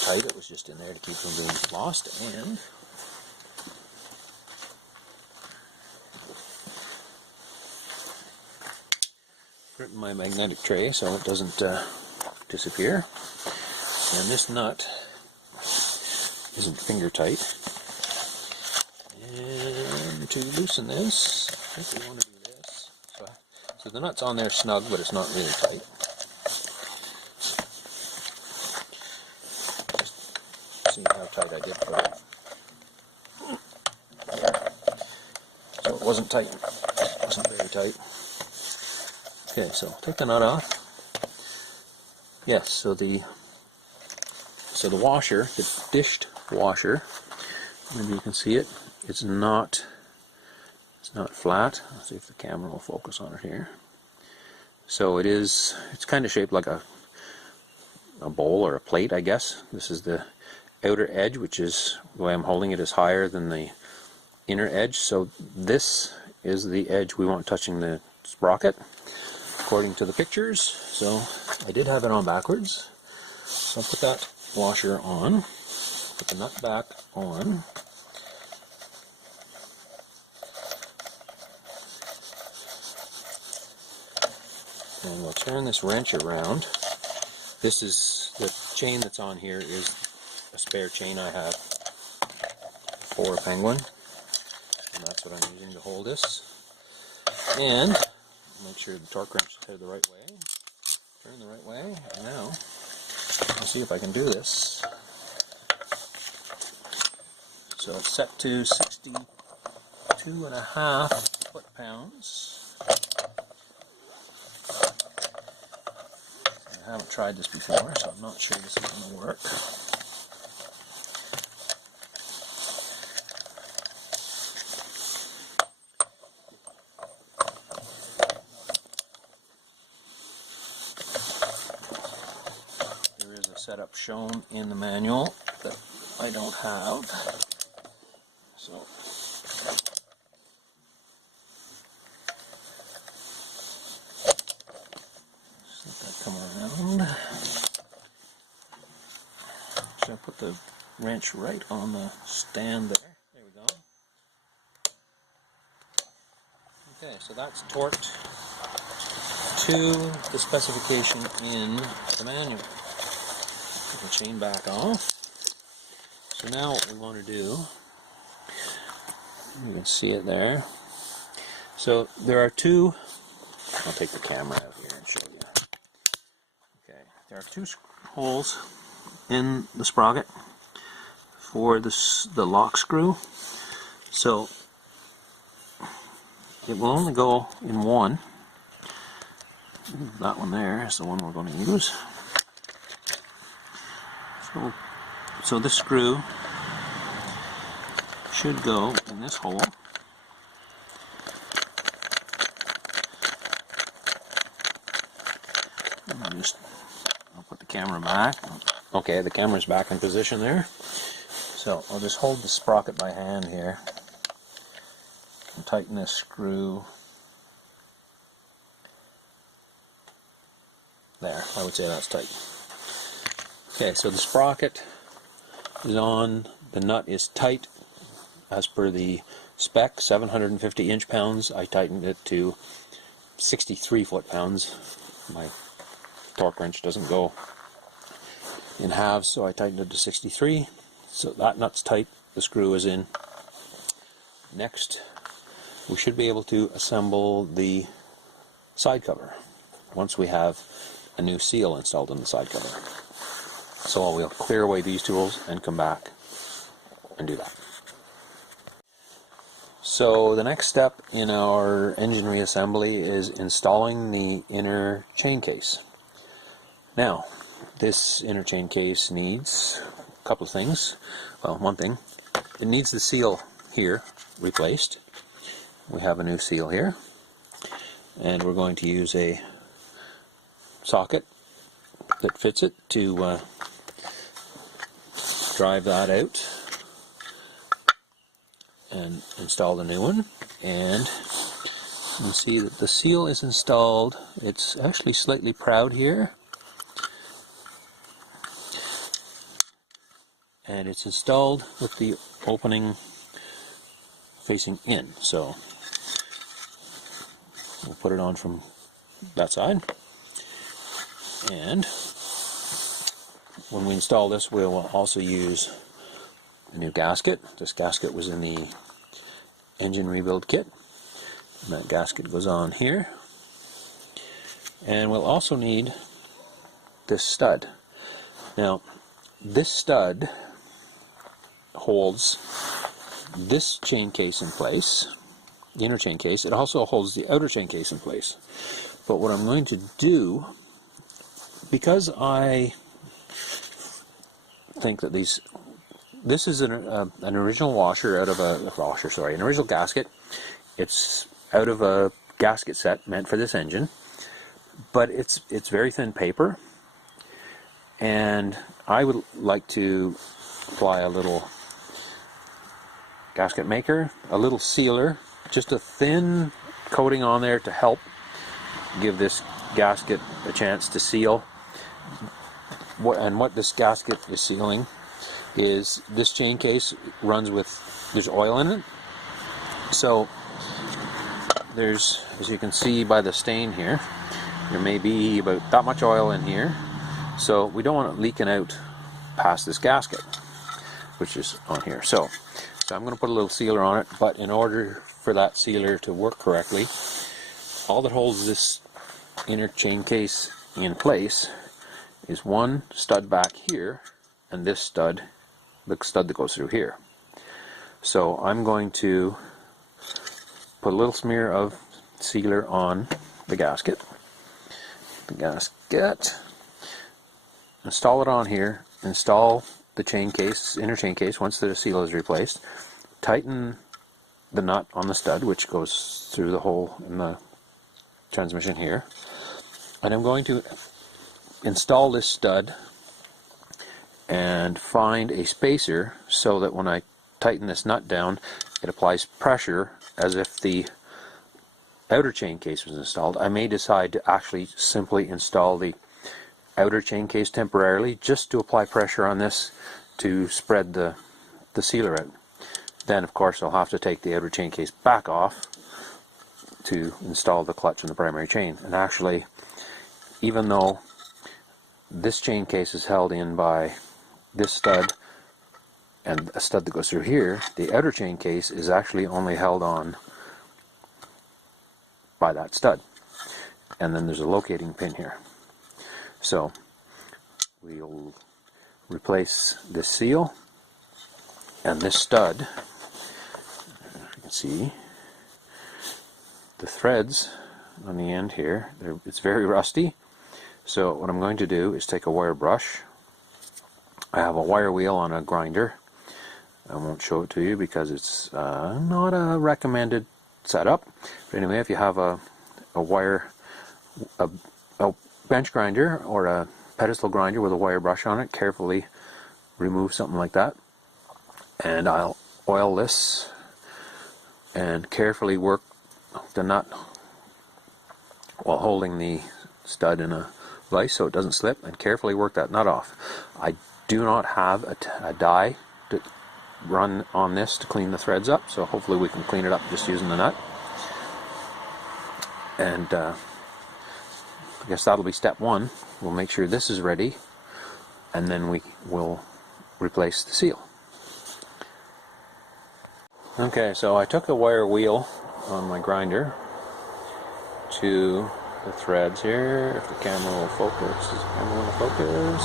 tight, it was just in there to keep from being lost, and put it in my magnetic tray so it doesn't disappear. And this nut isn't finger tight. And to loosen this, I think we want to do this. So the nut's on there snug, but it's not really tight. Just see how tight I did put it. So it wasn't tight. It wasn't very tight. Okay, so take the nut off. Yes, so the washer, the dished washer, maybe you can see it. It's not flat. Let's see if the camera will focus on it here. So it's kind of shaped like a bowl or a plate, I guess. This is the outer edge, which is the way I'm holding it is higher than the inner edge. So this is the edge we want touching the sprocket, according to the pictures. So I did have it on backwards. So I'll put that washer on, put the nut back on. And we'll turn this wrench around. This is the chain that's on here is a spare chain I have for a Penguin, and that's what I'm using to hold this. And make sure the torque wrench is headed the right way. Turn the right way. And now I'll see if I can do this. So it's set to 62.5 foot-pounds. I haven't tried this before, so I'm not sure this is going to work. There is a setup shown in the manual that I don't have. So come around. So I put the wrench right on the stand there. There we go. Okay, so that's torqued to the specification in the manual. Put the chain back off. So now what we want to do, you can see it there. So there are two, I'll take the camera out here and show you. Okay, there are two holes in the sprocket for the lock screw. So it will only go in one. That one there is the one we're going to use. So this screw should go in this hole. I'll put the camera back. Okay, the camera's back in position there. So I'll just hold the sprocket by hand here and tighten this screw. There, I would say that's tight. Okay, so the sprocket is on, the nut is tight as per the spec, 750 inch-pounds. I tightened it to 63 foot-pounds. My torque wrench doesn't go in halves, so I tightened it to 63. So that nut's tight, the screw is in. Next, we should be able to assemble the side cover once we have a new seal installed in the side cover. So we'll clear away these tools and come back and do that. So the next step in our engine reassembly is installing the inner chain case. Now, this inner chain case needs a couple of things. Well, one thing, it needs the seal here replaced. We have a new seal here. and we're going to use a socket that fits it to drive that out and install the new one. And you can see that the seal is installed. It's actually slightly proud here, and it's installed with the opening facing in, so we'll put it on from that side. And when we install this, we will also use a new gasket. This gasket was in the engine rebuild kit, and that gasket goes on here. And we'll also need this stud. Now, this stud holds this chain case in place, the inner chain case. It also holds the outer chain case in place. But what I'm going to do, because I think that this is an original washer out of an original gasket. It's out of a gasket set meant for this engine, but it's very thin paper, and I would like to apply a little gasket maker, a little sealer, just a thin coating on there to help give this gasket a chance to seal. And what this gasket is sealing is this chain case runs with, there's oil in it. So there's, as you can see by the stain here, there may be about that much oil in here. So we don't want it leaking out past this gasket, which is on here. So I'm going to put a little sealer on it, but in order for that sealer to work correctly, all that holds this inner chain case in place is one stud back here, and this stud, the stud that goes through here. So I'm going to put a little smear of sealer on the gasket. Install it on here, install the chain case, inner chain case, once the seal is replaced. Tighten the nut on the stud, which goes through the hole in the transmission here. And I'm going to install this stud and find a spacer so that when I tighten this nut down, it applies pressure as if the outer chain case was installed. I may decide to actually simply install the outer chain case temporarily, just to apply pressure on this to spread the sealer out. Then of course I'll have to take the outer chain case back off to install the clutch and the primary chain. And actually, even though this chain case is held in by this stud and a stud that goes through here, the outer chain case is actually only held on by that stud. And then there's a locating pin here. So we'll replace this seal and this stud. You can see the threads on the end here. It's very rusty. So what I'm going to do is take a wire brush. I have a wire wheel on a grinder. I won't show it to you because it's not a recommended setup. But anyway, if you have a bench grinder or a pedestal grinder with a wire brush on it, carefully remove something like that. And I'll oil this and carefully work the nut while holding the stud in a vise so it doesn't slip, and carefully work that nut off. I do not have a die to run on this to clean the threads up, so hopefully we can clean it up just using the nut. And I guess that'll be step one. We'll make sure this is ready, and then we will replace the seal. Okay, so I took a wire wheel on my grinder to the threads here. If the camera will focus, is the camera will focus?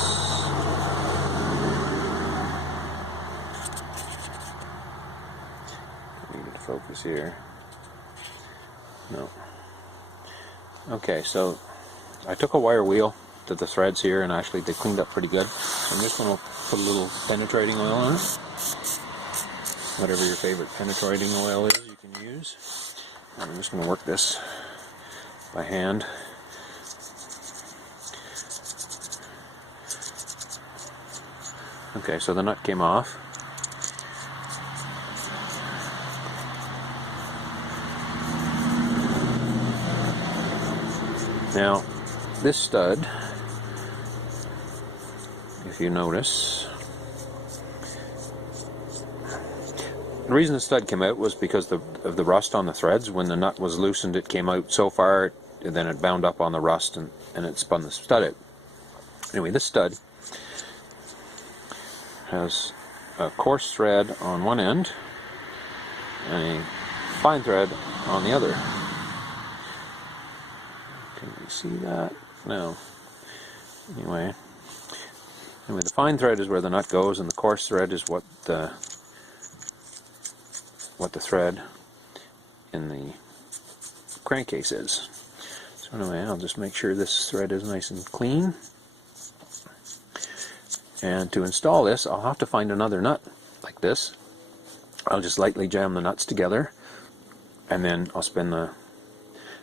I need to focus here. No. Okay, so I took a wire wheel to the threads here, and actually they cleaned up pretty good. So I'm just going to put a little penetrating oil on it. Whatever your favorite penetrating oil is, you can use. And I'm just going to work this by hand. Okay, so the nut came off. Now, this stud, if you notice, the reason the stud came out was because of the rust on the threads. When the nut was loosened, it came out so far, and then it bound up on the rust, and it spun the stud out. Anyway, this stud has a coarse thread on one end and a fine thread on the other. Can you see that? No. Anyway, the fine thread is where the nut goes, and the coarse thread is what the thread in the crankcase is. So anyway, I'll just make sure this thread is nice and clean. And to install this, I'll have to find another nut like this. I'll just lightly jam the nuts together, and then I'll spin the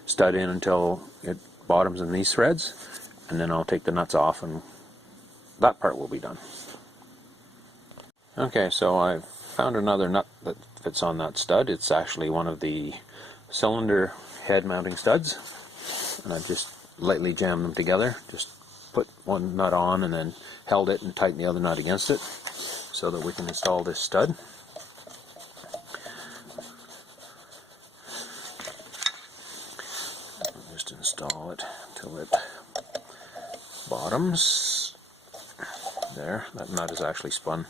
stud in until it bottoms in these threads, and then I'll take the nuts off, and that part will be done. Okay, so I've found another nut that fits on that stud. It's actually one of the cylinder head mounting studs, and I've just lightly jammed them together. Just put one nut on and then held it and tightened the other nut against it so that we can install this stud. Just install it until it bottoms. There, that nut is actually spun.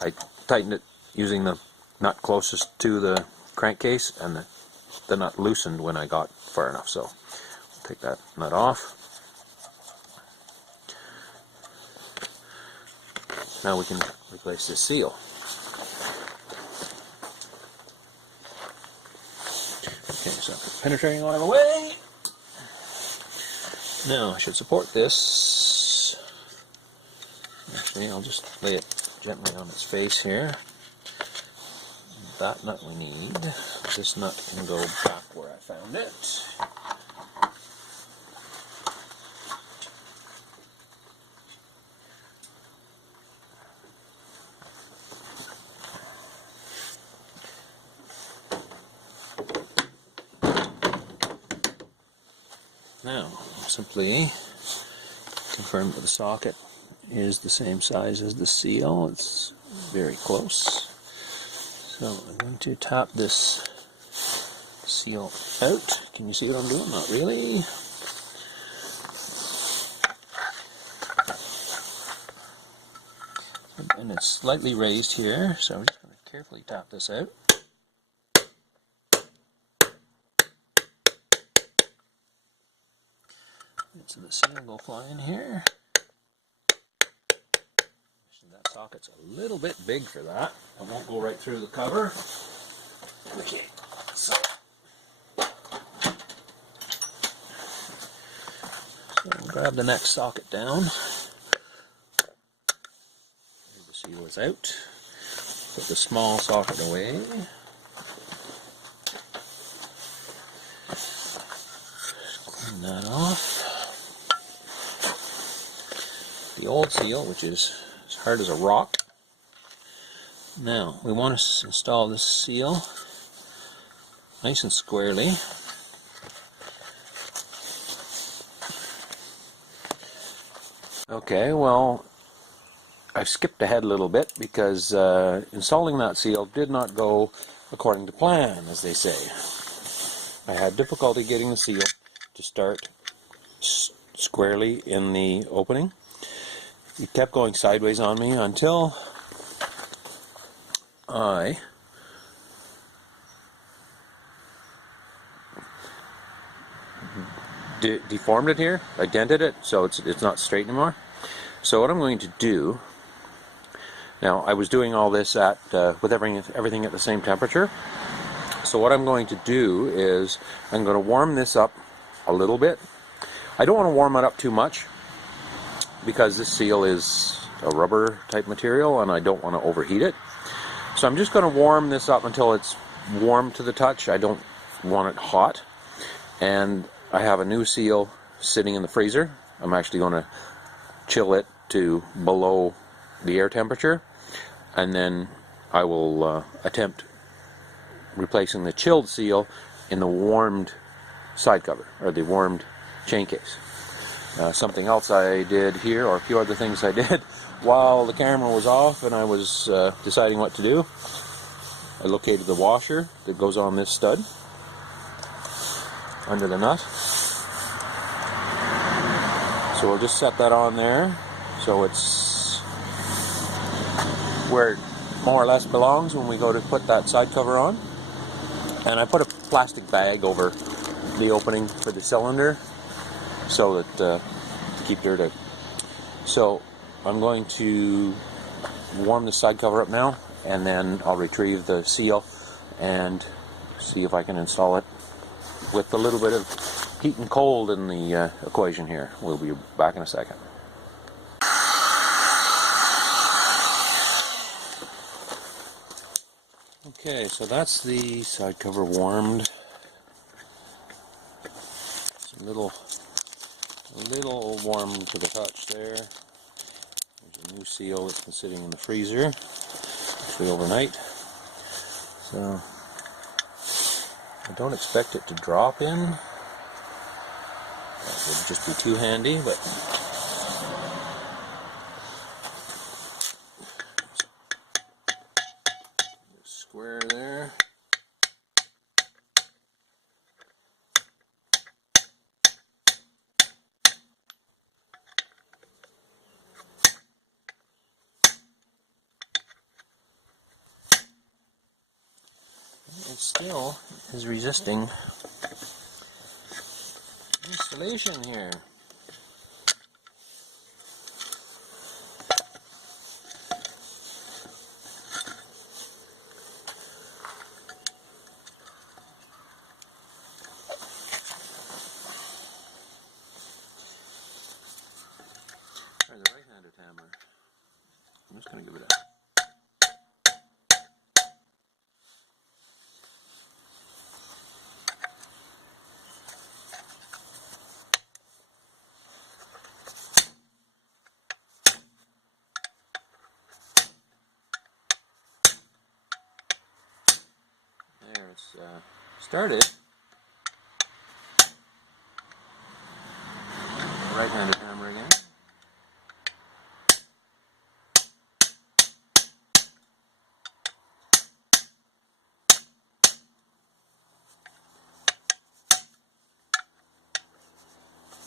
I tightened it using the nut closest to the crankcase, and the nut loosened when I got far enough, so I'll take that nut off. Now we can replace this seal. Okay, so penetrating oil away. Now I should support this. Actually, I'll just lay it gently on its face here. That nut we need. This nut can go back where I found it. Now, simply confirm that the socket is the same size as the seal. It's very close. So I'm going to tap this seal out. Can you see what I'm doing? Not really. And it's slightly raised here, so I'm just going to carefully tap this out. So the seal will fly in here. That socket's a little bit big for that. It won't go right through the cover. Okay, so we'll grab the next socket down. The seal is out. Put the small socket away. Clean that off. The old seal, which is as hard as a rock. Now, we want to install this seal nice and squarely. Okay, well, I've skipped ahead a little bit because installing that seal did not go according to plan, as they say. I had difficulty getting the seal to start squarely in the opening. It kept going sideways on me until I deformed it here. I dented it, so it's not straight anymore. So what I'm going to do now, I was doing all this at with everything at the same temperature. So what I'm going to do is I'm going to warm this up a little bit. I don't want to warm it up too much, because this seal is a rubber type material and I don't want to overheat it. So I'm just going to warm this up until it's warm to the touch. I don't want it hot. And I have a new seal sitting in the freezer. I'm actually going to chill it to below the air temperature, and then I will attempt replacing the chilled seal in the warmed side cover, or the warmed chain case. Something else I did here, or a few other things I did while the camera was off and I was deciding what to do, I located the washer that goes on this stud under the nut. So we'll just set that on there so it's where it more or less belongs when we go to put that side cover on. And I put a plastic bag over the opening for the cylinder so that to keep dirt out. So I'm going to warm the side cover up now, and then I'll retrieve the seal and see if I can install it with a little bit of heat and cold in the equation here. We'll be back in a second. Okay, so that's the side cover warmed. It's a little warm to the touch there. There's a new seal that's been sitting in the freezer, actually overnight. So I don't expect it to drop in. That would just be too handy, but square there. It still is resisting installation here. Try the right-handed hammer. I'm just going to give it a started. Right-handed hammer again.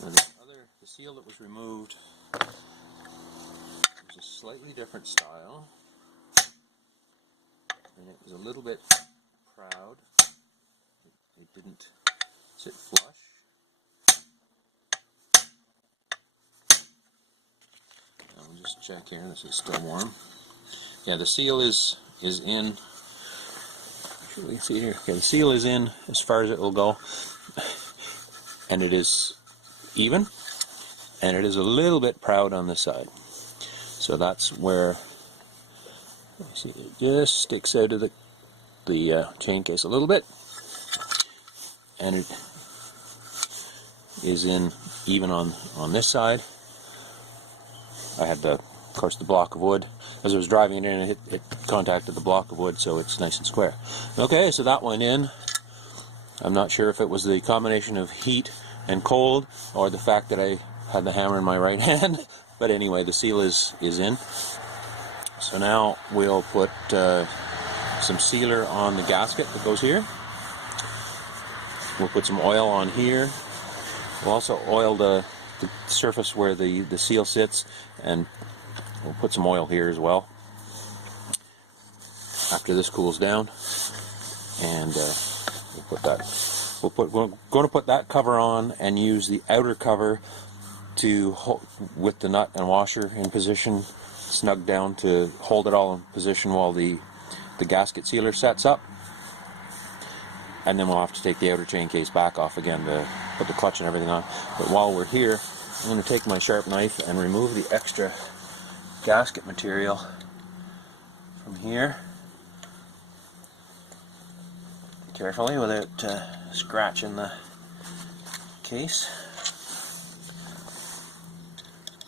And the seal that was removed was a slightly different style, and it was a little bit proud. It didn't sit flush. I'll just check here. This is still warm. Yeah, the seal is in. Should we see here? Okay, the seal is in as far as it will go, and it is even, and it is a little bit proud on the side. So that's where, see, it just sticks out of the chain case a little bit, and it is in even on this side. I had of course the block of wood. As I was driving it in, it contacted the block of wood, so it's nice and square. Okay, so that went in. I'm not sure if it was the combination of heat and cold or the fact that I had the hammer in my right hand, but anyway, the seal is in. So now we'll put some sealer on the gasket that goes here. We'll put some oil on here. We'll also oil the surface where the seal sits, and we'll put some oil here as well after this cools down. And we'll put that. We're going to put that cover on and use the outer cover to hold, with the nut and washer in position, snug down, to hold it all in position while the gasket sealer sets up. And then we'll have to take the outer chain case back off again to put the clutch and everything on. But while we're here, I'm going to take my sharp knife and remove the extra gasket material from here carefully without scratching the case.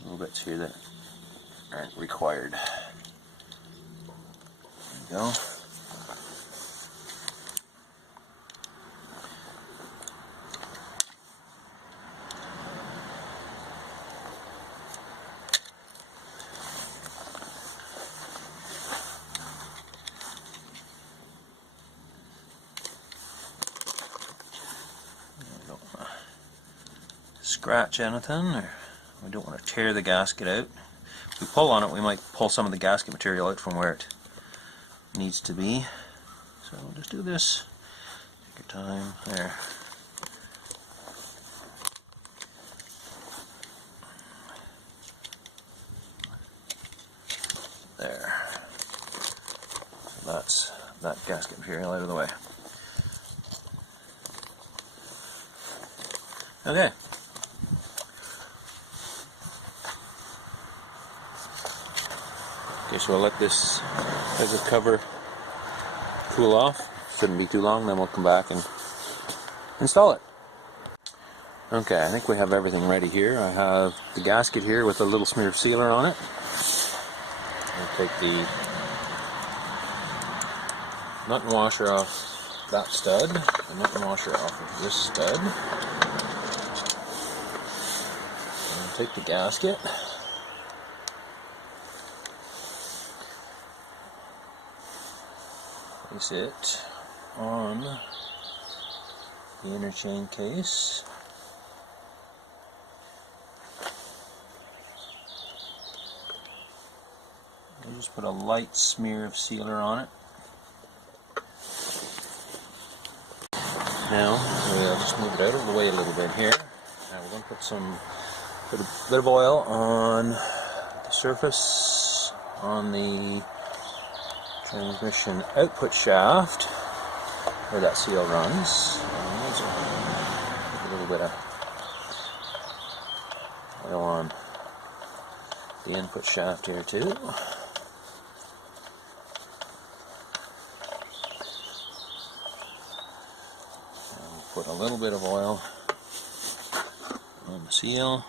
Little bits here that aren't required. There we go. Scratch anything, or we don't want to tear the gasket out. If we pull on it, we might pull some of the gasket material out from where it needs to be. So we'll just do this. Take your time. There. There. So that's that gasket material out of the way. Okay. Okay, so I'll let this cover cool off. Shouldn't be too long, then we'll come back and install it. Okay, I think we have everything ready here. I have the gasket here with a little smear of sealer on it. I'll take the nut and washer off that stud, the nut and washer off of this stud. And take the gasket. Place it on the inner chain case. I'll just put a light smear of sealer on it. Now we'll just move it out of the way a little bit here. Now we're going to put a bit of oil on the surface on the transmission output shaft where that seal runs. A little bit of oil on the input shaft here too. And put a little bit of oil on the seal.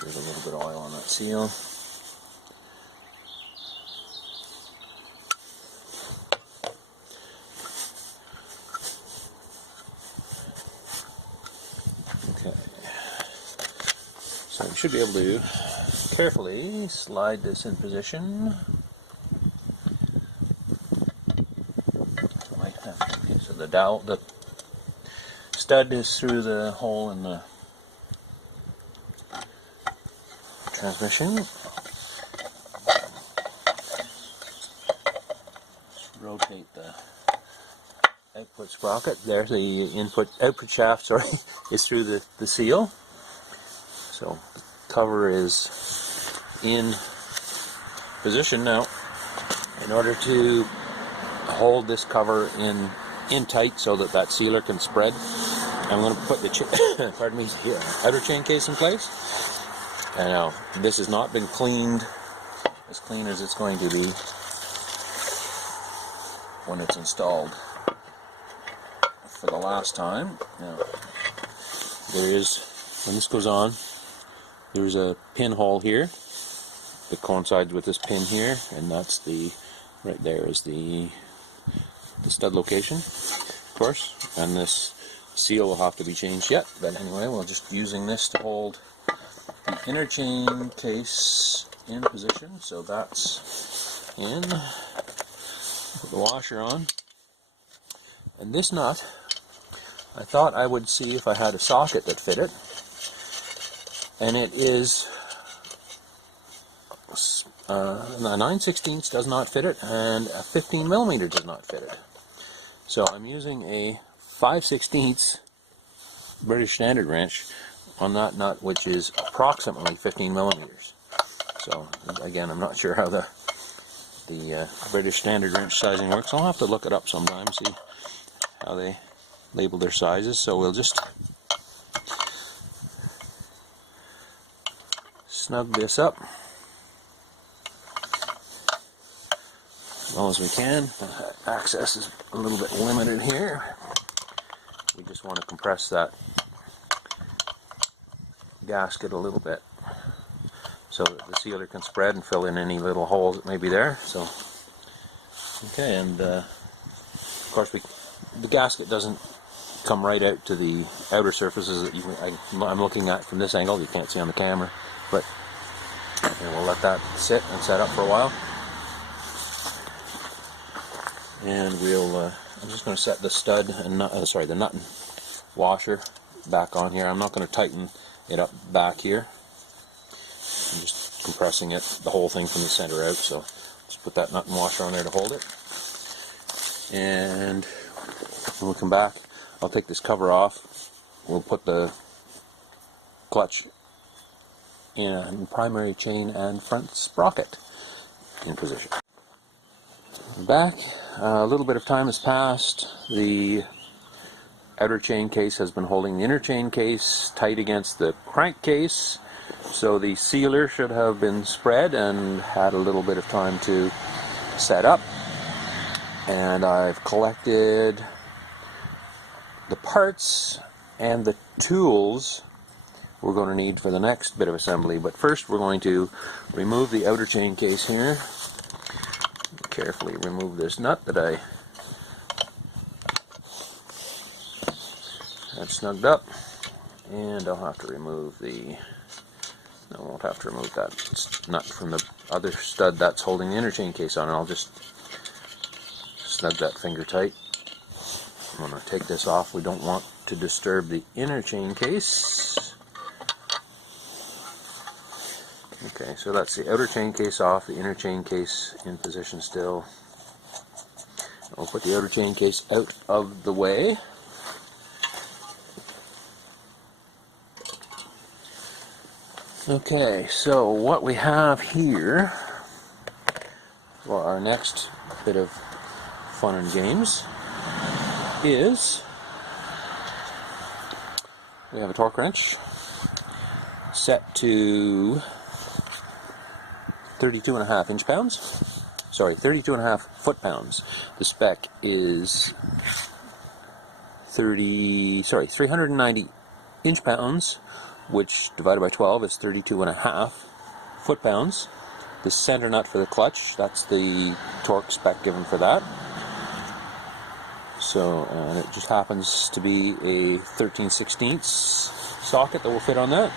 There's a little bit of oil on that seal. Okay. So we should be able to carefully slide this in position. Okay, so the stud is through the hole in the transmission. Just rotate the output sprocket. There, the output shaft, sorry, is through the seal. So the cover is in position now. In order to hold this cover in tight so that sealer can spread, I'm going to put the pardon me, outer chain case in place. And now, this has not been cleaned as clean as it's going to be when it's installed for the last time. Now, there is, when this goes on, there's a pinhole here that coincides with this pin here, and that's right there is the stud location, of course, and this seal will have to be changed yet. But anyway, we're just using this to hold the inner chain case in position, so that's in. Put the washer on. And this nut, I thought I would see if I had a socket that fit it. And it is a 9/16 does not fit it, and a 15mm does not fit it. So I'm using a 5/16 British Standard wrench on that nut, which is approximately 15mm. So again, I'm not sure how the British Standard wrench sizing works. I'll have to look it up sometime, see how they label their sizes. So we'll just snug this up as well as we can. Access is a little bit limited here. We just want to compress that gasket a little bit so that the sealer can spread and fill in any little holes that may be there. So, okay, and of course the gasket doesn't come right out to the outer surfaces that I'm looking at from this angle. You can't see on the camera, but we'll let that sit and set up for a while. And I'm just going to set the stud and the nut and washer back on here. I'm not going to tighten it up back here. I'm just compressing the whole thing from the center out. So just put that nut and washer on there to hold it. And when we come back, I'll take this cover off. We'll put the clutch in primary chain and front sprocket in position. Back, a little bit of time has passed. The outer chain case has been holding the inner chain case tight against the crankcase, so the sealer should have been spread and had a little bit of time to set up. And I've collected the parts and the tools we're going to need for the next bit of assembly. But first we're going to remove the outer chain case here. Carefully remove this nut that I had snugged up, and I'll have to remove I won't have to remove that nut from the other stud that's holding the inner chain case on, and I'll just snug that finger tight. I'm going to take this off. We don't want to disturb the inner chain case. Okay, so that's the outer chain case off, the inner chain case in position still. I'll put the outer chain case out of the way. Okay, so what we have here for our next bit of fun and games is we have a torque wrench set to 32.5 inch-pounds. Sorry, 32.5 foot-pounds. The spec is 390 inch-pounds, which divided by 12 is 32.5 foot-pounds. The center nut for the clutch, that's the torque spec given for that. So, and it just happens to be a 13/16 socket that will fit on that.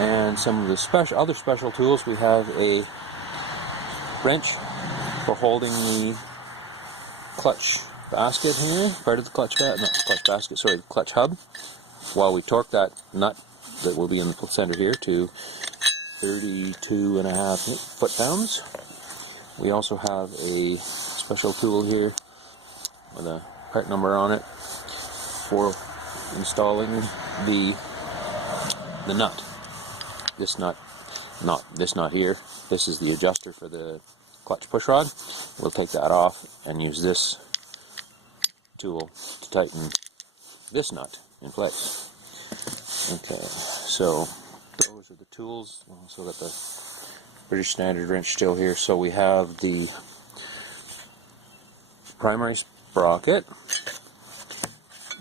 And some of the other special tools, we have a wrench for holding the clutch basket here, part of the clutch the clutch hub, while we torque that nut that will be in the center here to 32.5 foot-pounds. We also have a special tool here with a part number on it for installing the nut. This nut, not this nut here. This is the adjuster for the clutch push rod. We'll take that off and use this tool to tighten this nut in place. Okay, so those are the tools. Also got the British Standard wrench still here. So we have the primary sprocket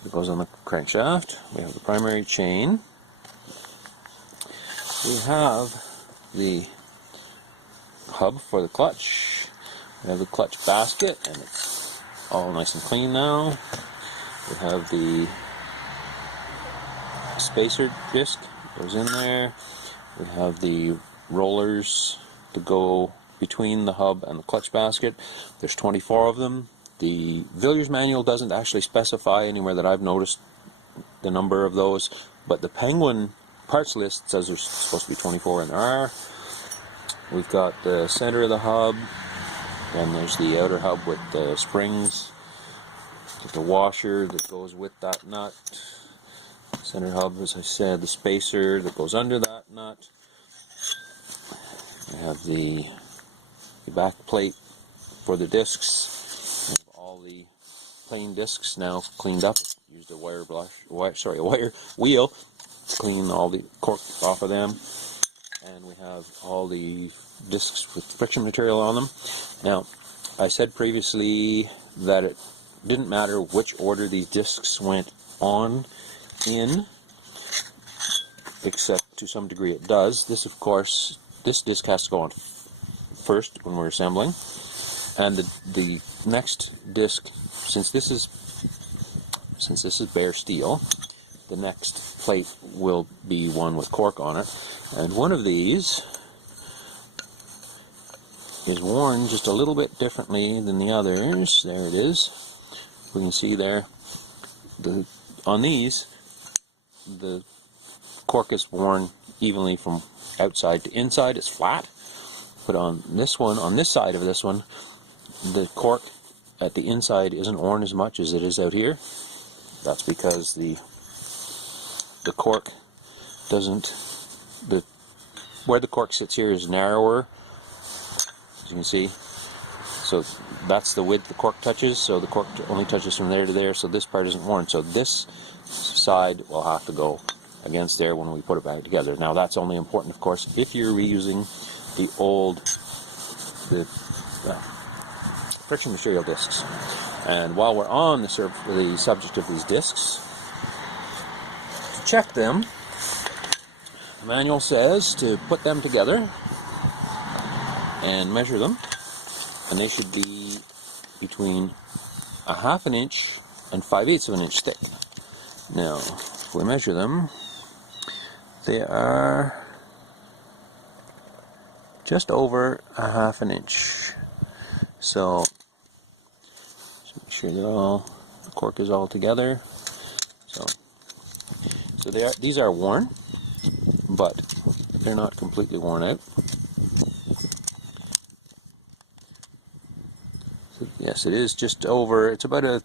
that goes on the crankshaft. We have the primary chain. We have the hub for the clutch. We have the clutch basket, and it's all nice and clean now. We have the spacer disc goes in there. We have the rollers to go between the hub and the clutch basket. There's 24 of them. The Villiers manual doesn't actually specify anywhere that I've noticed the number of those, but the Penguin parts list says there's supposed to be 24, and there are. We've got the center of the hub, and there's the outer hub with the springs, the washer that goes with that nut, center hub, as I said, the spacer that goes under that nut. We have the back plate for the discs. We have all the plain discs now cleaned up. Used a wire wheel to clean all the cork off of them. and we have all the discs with friction material on them. Now, I said previously that it didn't matter which order these discs went on in, except to some degree it does. This, of course, this disc has to go on first when we're assembling, and the next disc, since this is bare steel, the next plate will be one with cork on it, and one of these is worn just a little bit differently than the others. There it is. We can see there, on these, the cork is worn evenly from outside to inside. It's flat. But on this one, on this side of this one, the cork at the inside isn't worn as much as it is out here. That's because the cork doesn't, where the cork sits here is narrower, as you can see. So that's the width the cork touches, so the cork only touches from there to there, so this part isn't worn. So this side will have to go against there when we put it back together. Now that's only important, of course, if you're reusing the old friction material discs. And while we're on the subject of these discs, to check them, the manual says to put them together and measure them, and they should be between 1/2 inch and 5/8 inch thick. Now, if we measure them, they are just over 1/2 inch. So, just make sure that the cork is all together. So these are worn, but they're not completely worn out. So yes, it is just over. It's about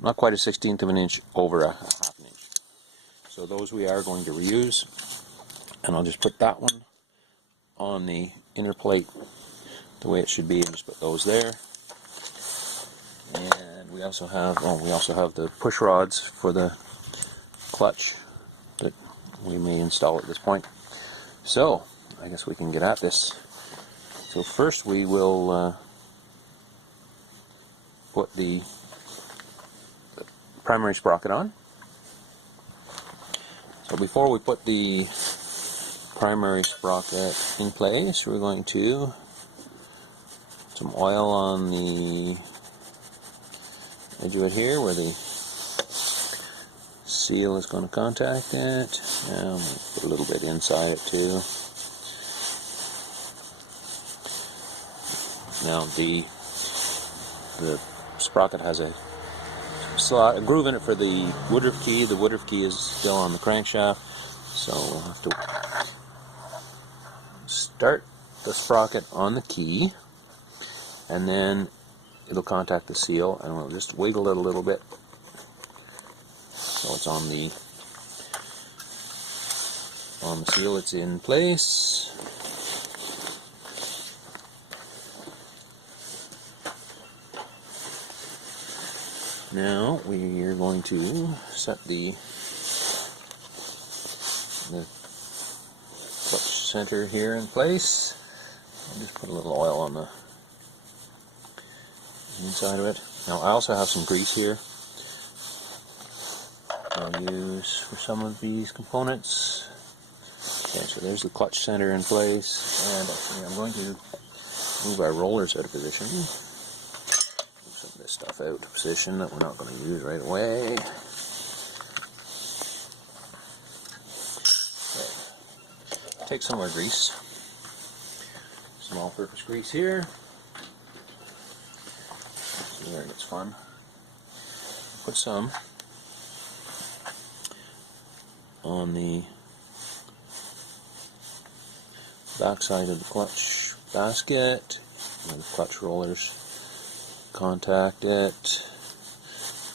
not quite a 1/16 of an inch over a 1/2 inch. So those we are going to reuse, and I'll just put that one on the inner plate the way it should be, and just put those there. And we also have the push rods for the clutch that we may install at this point. So I guess we can get at this. So first we will put the primary sprocket on. So before we put the primary sprocket in place, we're going to put some oil on the edge of it here where the seal is going to contact it. And I'm going to put a little bit inside it too. Now the sprocket has a slot, a groove in it for the Woodruff key. The Woodruff key is still on the crankshaft, so we'll have to start the sprocket on the key, and then it'll contact the seal, and we'll just wiggle it a little bit so it's on the seal. It's in place. Now we are going to set the clutch center here in place. I'll just put a little oil on the inside of it. Now I also have some grease here I'll use for some of these components. Okay, so there's the clutch center in place, and I'm going to move our rollers out of position. Some of this stuff out of position that we're not going to use right away. Okay. Take some more grease, small purpose grease here. See where it gets fun. Put some on the back side of the clutch basket, where the clutch rollers contact it.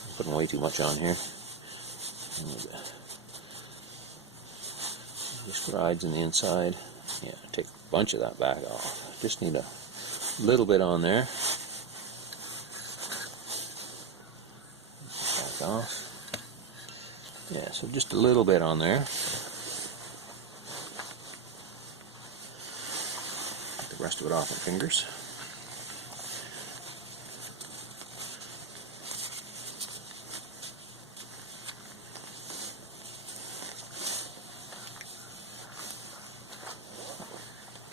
I'm putting way too much on here. This rides in the inside. Yeah, take a bunch of that back off. Just need a little bit on there. Back off. Yeah, so just a little bit on there. the rest of it off with fingers.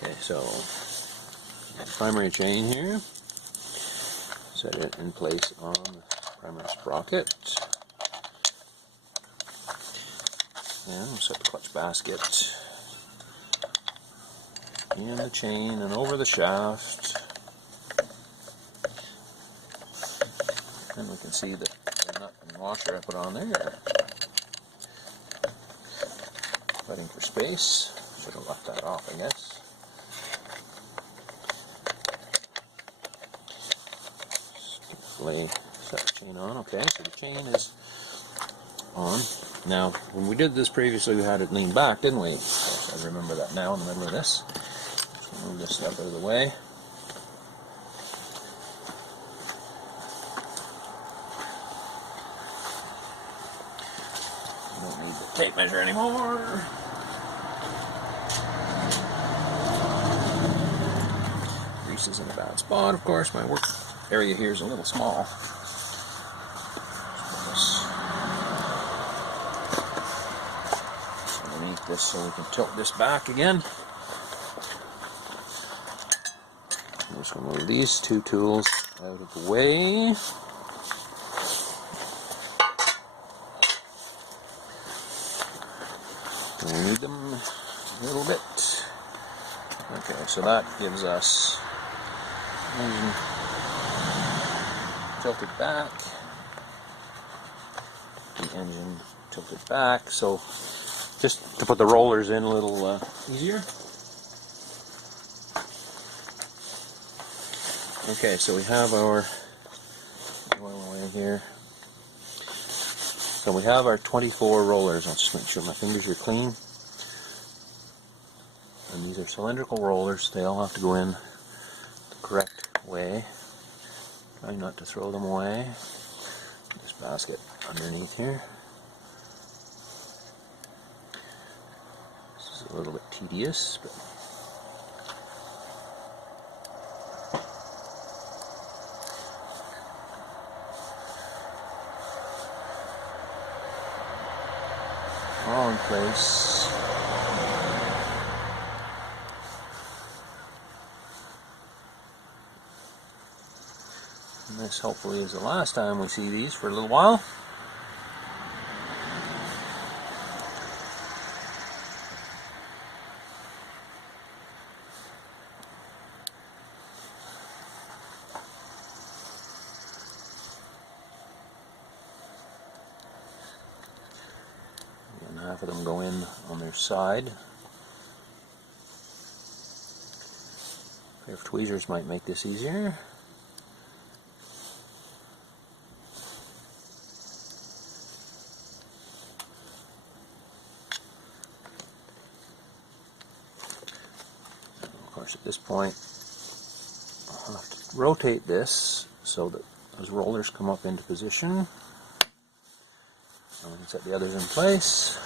Okay, so primary chain here. Set it in place on the primary sprocket. And we'll set the clutch basket in the chain and over the shaft. And we can see the nut and washer I put on there. Cutting for space. Should have left that off, I guess. Carefully set the chain on. Okay, so the chain is on. Now, when we did this previously, we had it lean back, didn't we? I remember that now in the middle of this. Just move this stuff out of the way. Don't need the tape measure anymore. Grease is in a bad spot, of course. My work area here is a little small. Underneath this so we can tilt this back again. I'm just going to move these two tools out of the way. We need them a little bit. Okay, so that gives us engine tilted back, the engine tilted back, so just to put the rollers in a little easier. Okay, so we have our oil away here. So we have our 24 rollers. I'll just make sure my fingers are clean. And these are cylindrical rollers. They all have to go in the correct way. Try not to throw them away. This basket underneath here. This is a little bit tedious, but all in place. And this hopefully is the last time we see these for a little while. And half of them go in on their side. A pair of tweezers might make this easier. At this point, I'll have to rotate this so that those rollers come up into position. And we can set the others in place.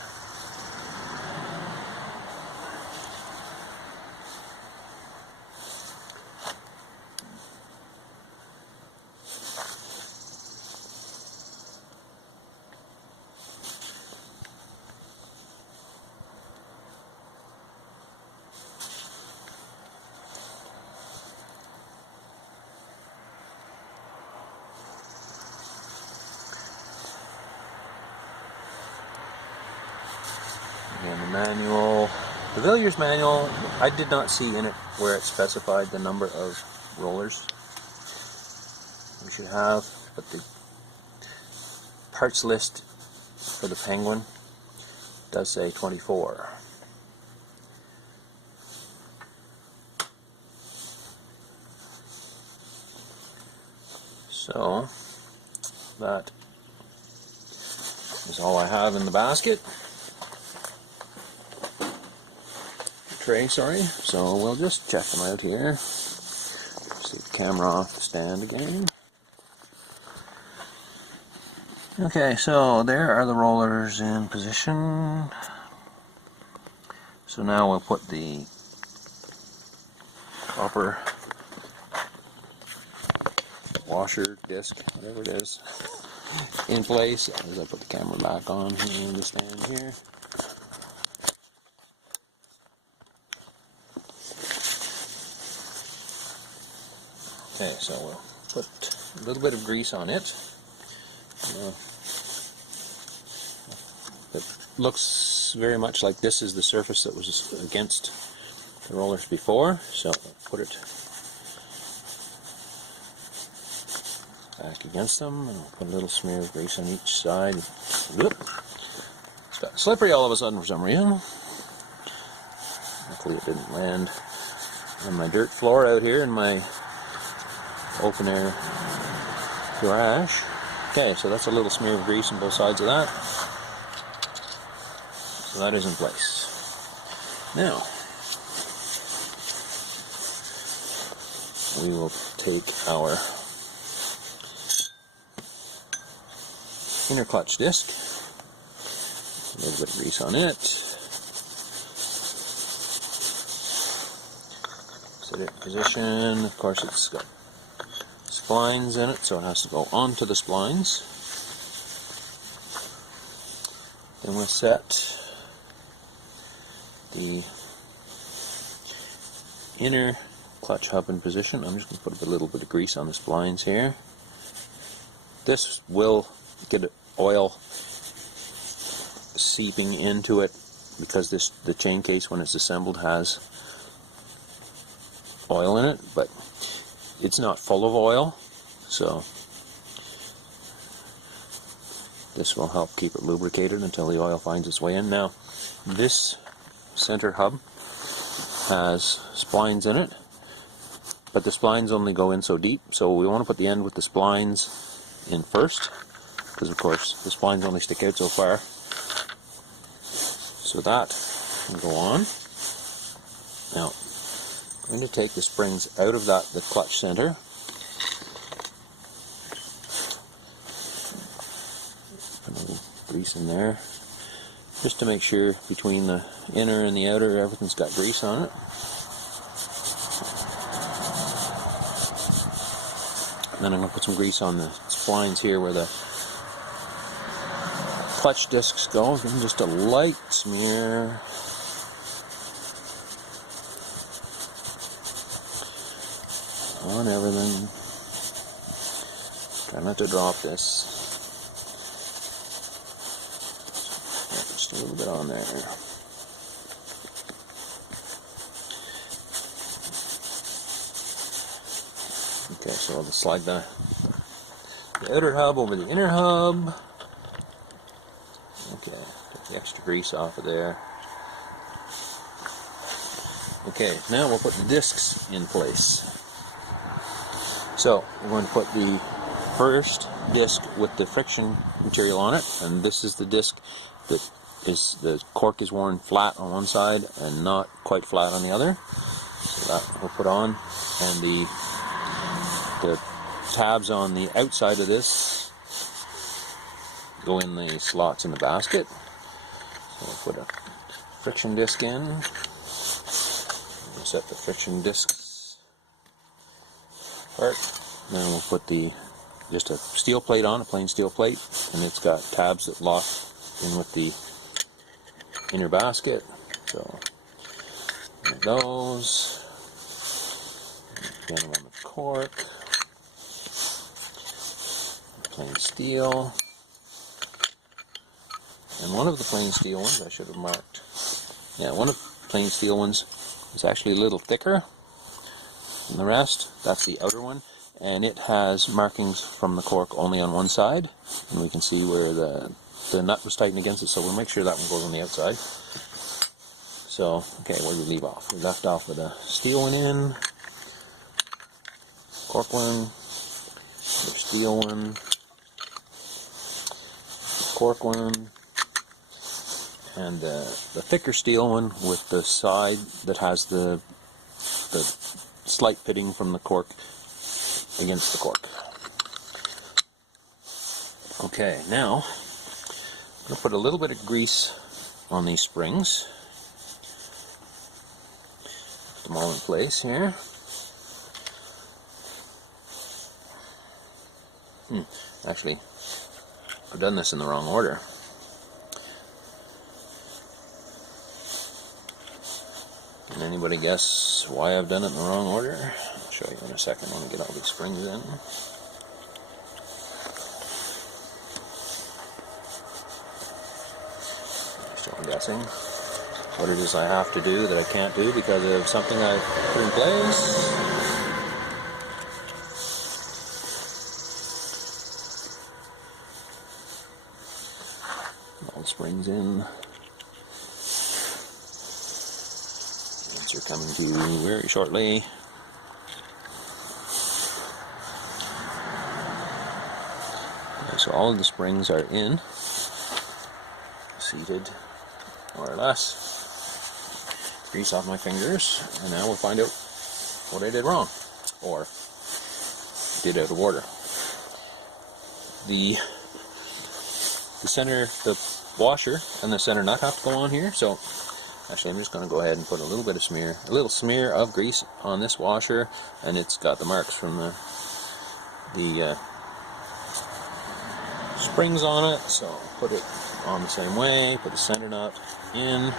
And the manual, the Villiers manual, I did not see in it where it specified the number of rollers we should have, but the parts list for the Penguin does say 24. So that is all I have in the basket. Tray, sorry. So we'll just check them out here. See the camera off the stand again. Okay, so there are the rollers in position. So now we'll put the proper washer, disc, whatever it is, in place as I put the camera back on here in the stand here. Okay, so we'll put a little bit of grease on it. It looks very much like this is the surface that was against the rollers before, so we'll put it back against them, and we'll put a little smear of grease on each side. Whoop. It's got slippery all of a sudden for some reason. Luckily it didn't land on my dirt floor out here in my open air garage. Okay, so that's a little smear of grease on both sides of that. So that is in place. Now, we will take our inner clutch disc, a little bit of grease on it, set it in position. Of course it's got splines in it, so it has to go onto the splines. Then we'll set the inner clutch hub in position. I'm just going to put a little bit of grease on the splines here. This will get oil seeping into it because the chain case, when it's assembled, has oil in it, but it's not full of oil, so this will help keep it lubricated until the oil finds its way in. Now, this center hub has splines in it, but the splines only go in so deep, so we want to put the end with the splines in first, because of course the splines only stick out so far. So that can go on. Now, I'm going to take the springs out of the clutch center. Put a little grease in there, just to make sure between the inner and the outer everything's got grease on it. And then I'm going to put some grease on the splines here where the clutch discs go. Again, just a light smear. On everything. Try not to drop this. Just a little bit on there. Okay, so I'll just slide the outer hub over the inner hub. Okay, get the extra grease off of there. Okay, now we'll put the discs in place. So we're going to put the first disc with the friction material on it, and this is the disc that is, the cork is worn flat on one side and not quite flat on the other. So that we'll put on, and the tabs on the outside of this go in the slots in the basket. So we'll put a friction disc in. We'll set the friction discs apart. Then we'll put just a steel plate on, a plain steel plate, and it's got tabs that lock in with the inner basket. So those. Again, on the cork. Plain steel. And one of the plain steel ones I should have marked. Yeah, one of the plain steel ones is actually a little thicker than the rest. That's the outer one, and it has markings from the cork only on one side, and we can see where the nut was tightened against it, so we'll make sure that one goes on the outside. So, okay, where did we leave off? We left off with a steel one in, cork one, the steel one, cork one, and the thicker steel one with the side that has the slight pitting from the cork against the cork. Okay, now I'm going to put a little bit of grease on these springs. Put them all in place here. Actually, I've done this in the wrong order. Can anybody guess why I've done it in the wrong order? I'll show you in a second when we get all these springs in. So I'm guessing what it is I have to do that I can't do because of something I put in place. All the springs in. Answer coming to you very shortly. Okay, so all of the springs are in, seated more or less. Grease off my fingers, and now we'll find out what I did wrong, or did out of order. The washer and the center nut have to go on here, so actually I'm just going to go ahead and put a little smear of grease on this washer, and it's got the marks from the springs on it, so put it on the same way, put the center nut in.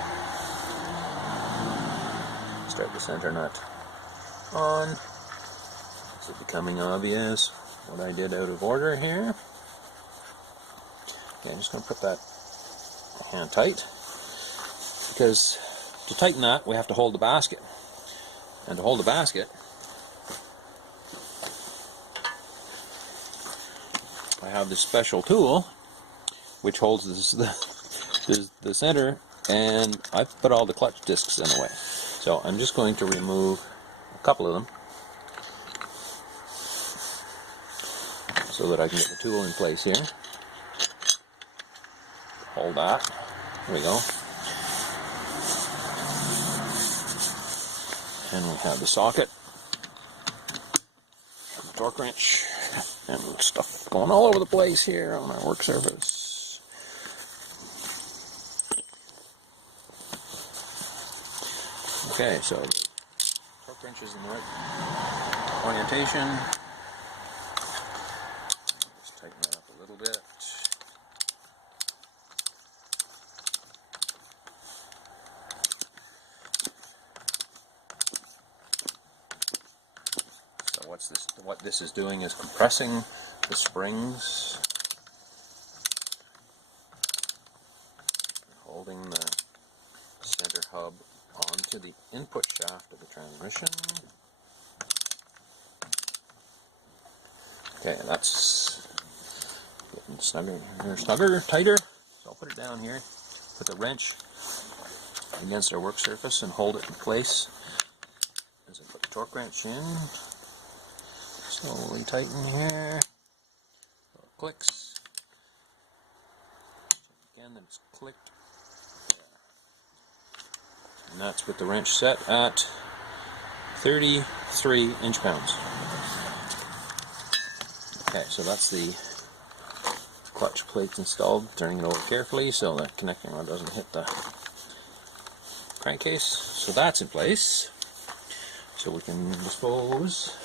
Start the center nut on. Is it becoming obvious what I did out of order here? Okay, I'm just going to put that hand tight, because to tighten that we have to hold the basket, and to hold the basket I have this special tool which holds the center, and I've put all the clutch discs in a way. So I'm just going to remove a couple of them so that I can get the tool in place here. Hold that. There we go. And we have the socket, and the torque wrench, and stuff going all over the place here on our work surface. Okay, so the torque wrench is in the right orientation. Just tighten that up a little bit. So what this is doing is compressing the springs, holding the center hub onto the input shaft of the transmission. Okay, and that's getting snugger, tighter. So I'll put it down here, put the wrench against our work surface and hold it in place as I put the torque wrench in. Slowly tighten here. So it clicks. Again, then it's clicked. And that's with the wrench set at 33 inch-pounds. Okay, so that's the clutch plate installed. Turning it over carefully so the connecting rod doesn't hit the crankcase. So that's in place. So we can dispose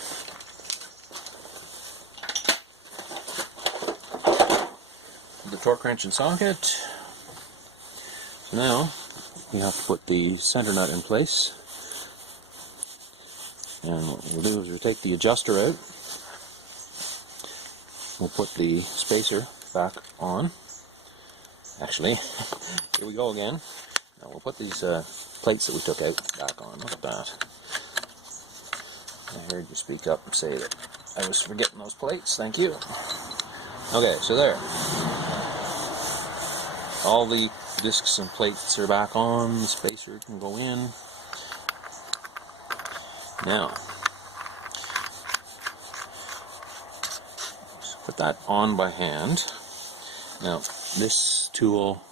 of the torque wrench and socket. So now you have to put the center nut in place, and what we'll do is we'll take the adjuster out, we'll put the spacer back on. Actually, here we go again. Now we'll put these plates that we took out back on. Look at that. I heard you speak up and say that I was forgetting those plates. Thank you. Okay, so there. All the discs and plates are back on, the spacer can go in. Now, just put that on by hand. Now, this tool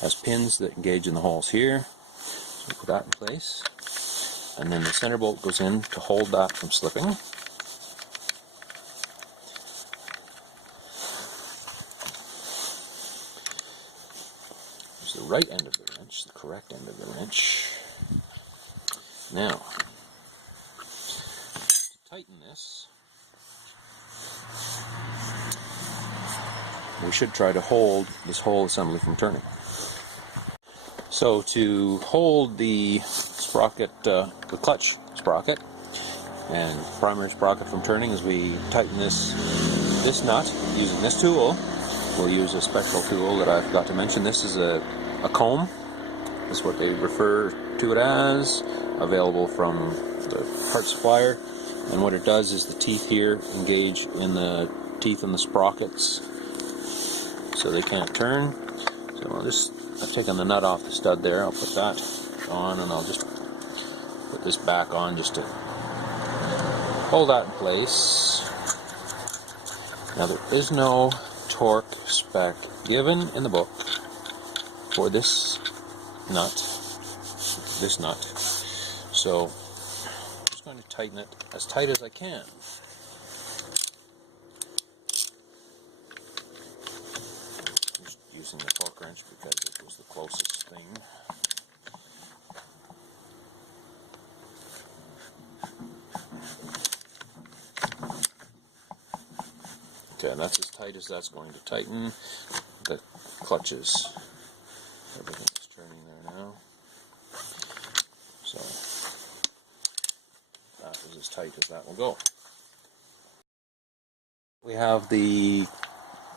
has pins that engage in the holes here. So put that in place. And then the center bolt goes in to hold that from slipping. The right end of the wrench, the correct end of the wrench. Now, to tighten this, we should try to hold this whole assembly from turning. So to hold the sprocket, the clutch sprocket and primary sprocket from turning, as we tighten this nut using this tool. We'll use a special tool that I forgot to mention. This is a comb. This is what they refer to it as, available from the part supplier. And what it does is the teeth here engage in the teeth and the sprockets so they can't turn. So I've taken the nut off the stud there. I'll put that on, and I'll just put this back on just to hold that in place. Now there is no torque spec given in the book for this nut, so I'm just going to tighten it as tight as I can. Just using the torque wrench because it was the closest thing. Okay, and that's as tight as that's going to tighten. The clutches, everything's turning there now. So that is as tight as that will go. We have the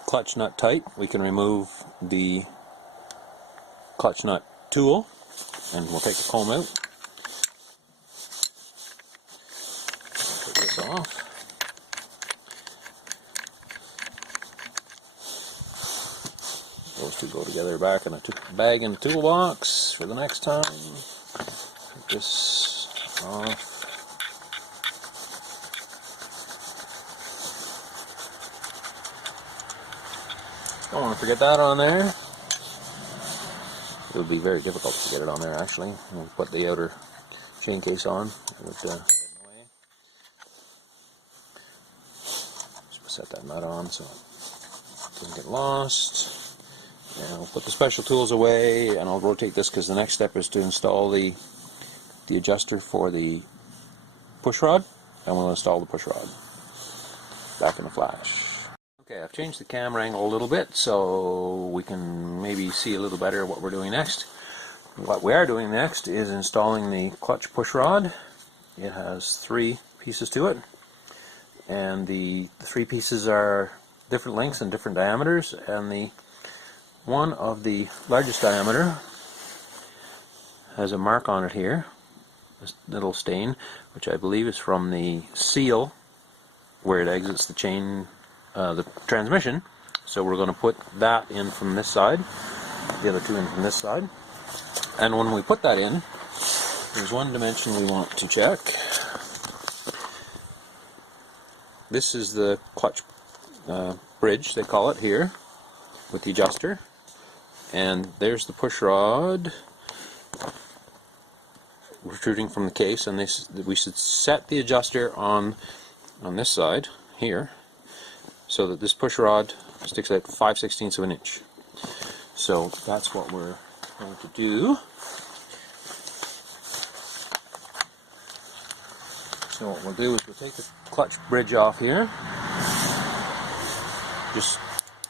clutch nut tight. We can remove the clutch nut tool, and we'll take the comb out. Take this off. Those two go together back in a bag in the toolbox for the next time. Take this off. Don't want to forget that on there. It would be very difficult to get it on there, actually. We'll put the outer chain case on. It would get in the way. Just set that nut on so it doesn't get lost. And I'll put the special tools away, and I'll rotate this because the next step is to install the adjuster for the push rod, and we'll install the push rod back in the flash. Okay, I've changed the camera angle a little bit so we can maybe see a little better what we're doing next. What we are doing next is installing the clutch push rod. It has 3 pieces to it, and the 3 pieces are different lengths and different diameters, and the one of the largest diameter has a mark on it here, this little stain, which I believe is from the seal where it exits the chain, the transmission. So we're going to put that in from this side, the other 2 in from this side. And when we put that in, there's one dimension we want to check. This is the clutch bridge, they call it here, with the adjuster. And there's the push rod protruding from the case, and we should set the adjuster on this side here so that this push rod sticks out 5/16 of an inch. So that's what we're going to do. So what we'll do is we'll take the clutch bridge off here, just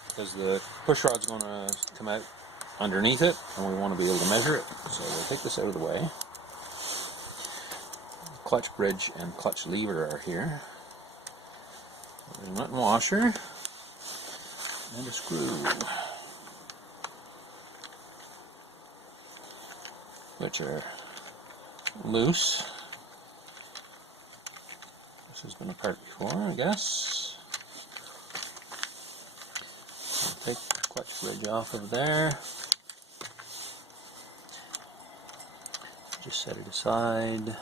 because the push rod's going to come out underneath it, and we want to be able to measure it. So we'll take this out of the way. Clutch bridge and clutch lever are here. There's a nut and washer and a screw, which are loose. This has been apart before, I guess. I'll take the clutch bridge off of there. Just set it aside.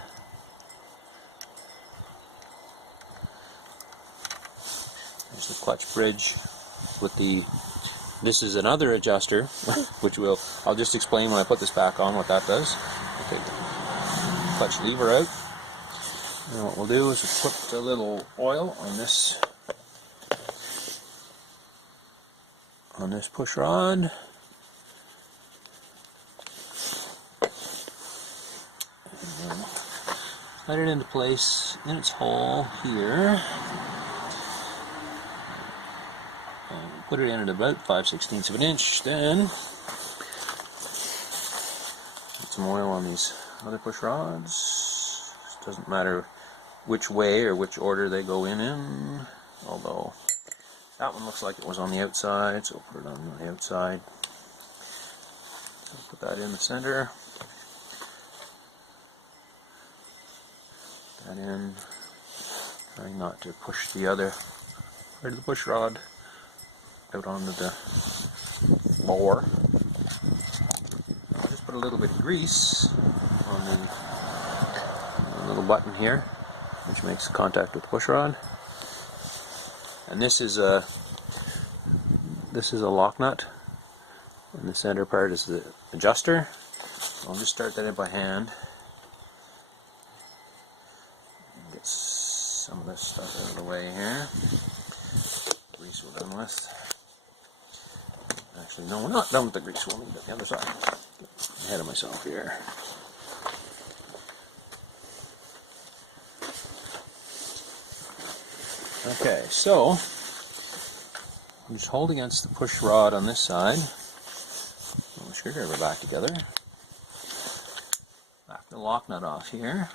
There's the clutch bridge with this is another adjuster, which I'll just explain when I put this back on what that does. I'll take the clutch lever out. And what we'll do is we'll put a little oil on this push rod. Slide it into place in its hole here, and Put it in at about 5/16 of an inch, then put some oil on these other push rods. It doesn't matter which way or which order they go in, although that one looks like it was on the outside, so put it on the outside. Put that in the center. Put that in. Try not to push the other part of the push rod out onto the bore. I'll just put a little bit of grease on the little button here, which makes contact with the push rod. And this is a lock nut, and the center part is the adjuster. I'll just start that in by hand. Get some of this stuff out of the way here. Grease we're done with. Actually, no, we're not done with the grease. We'll leave it the other side. Get ahead of myself here. Okay, so I'm just hold against the push rod on this side. Pull the screwdriver back together. Back the lock nut off here.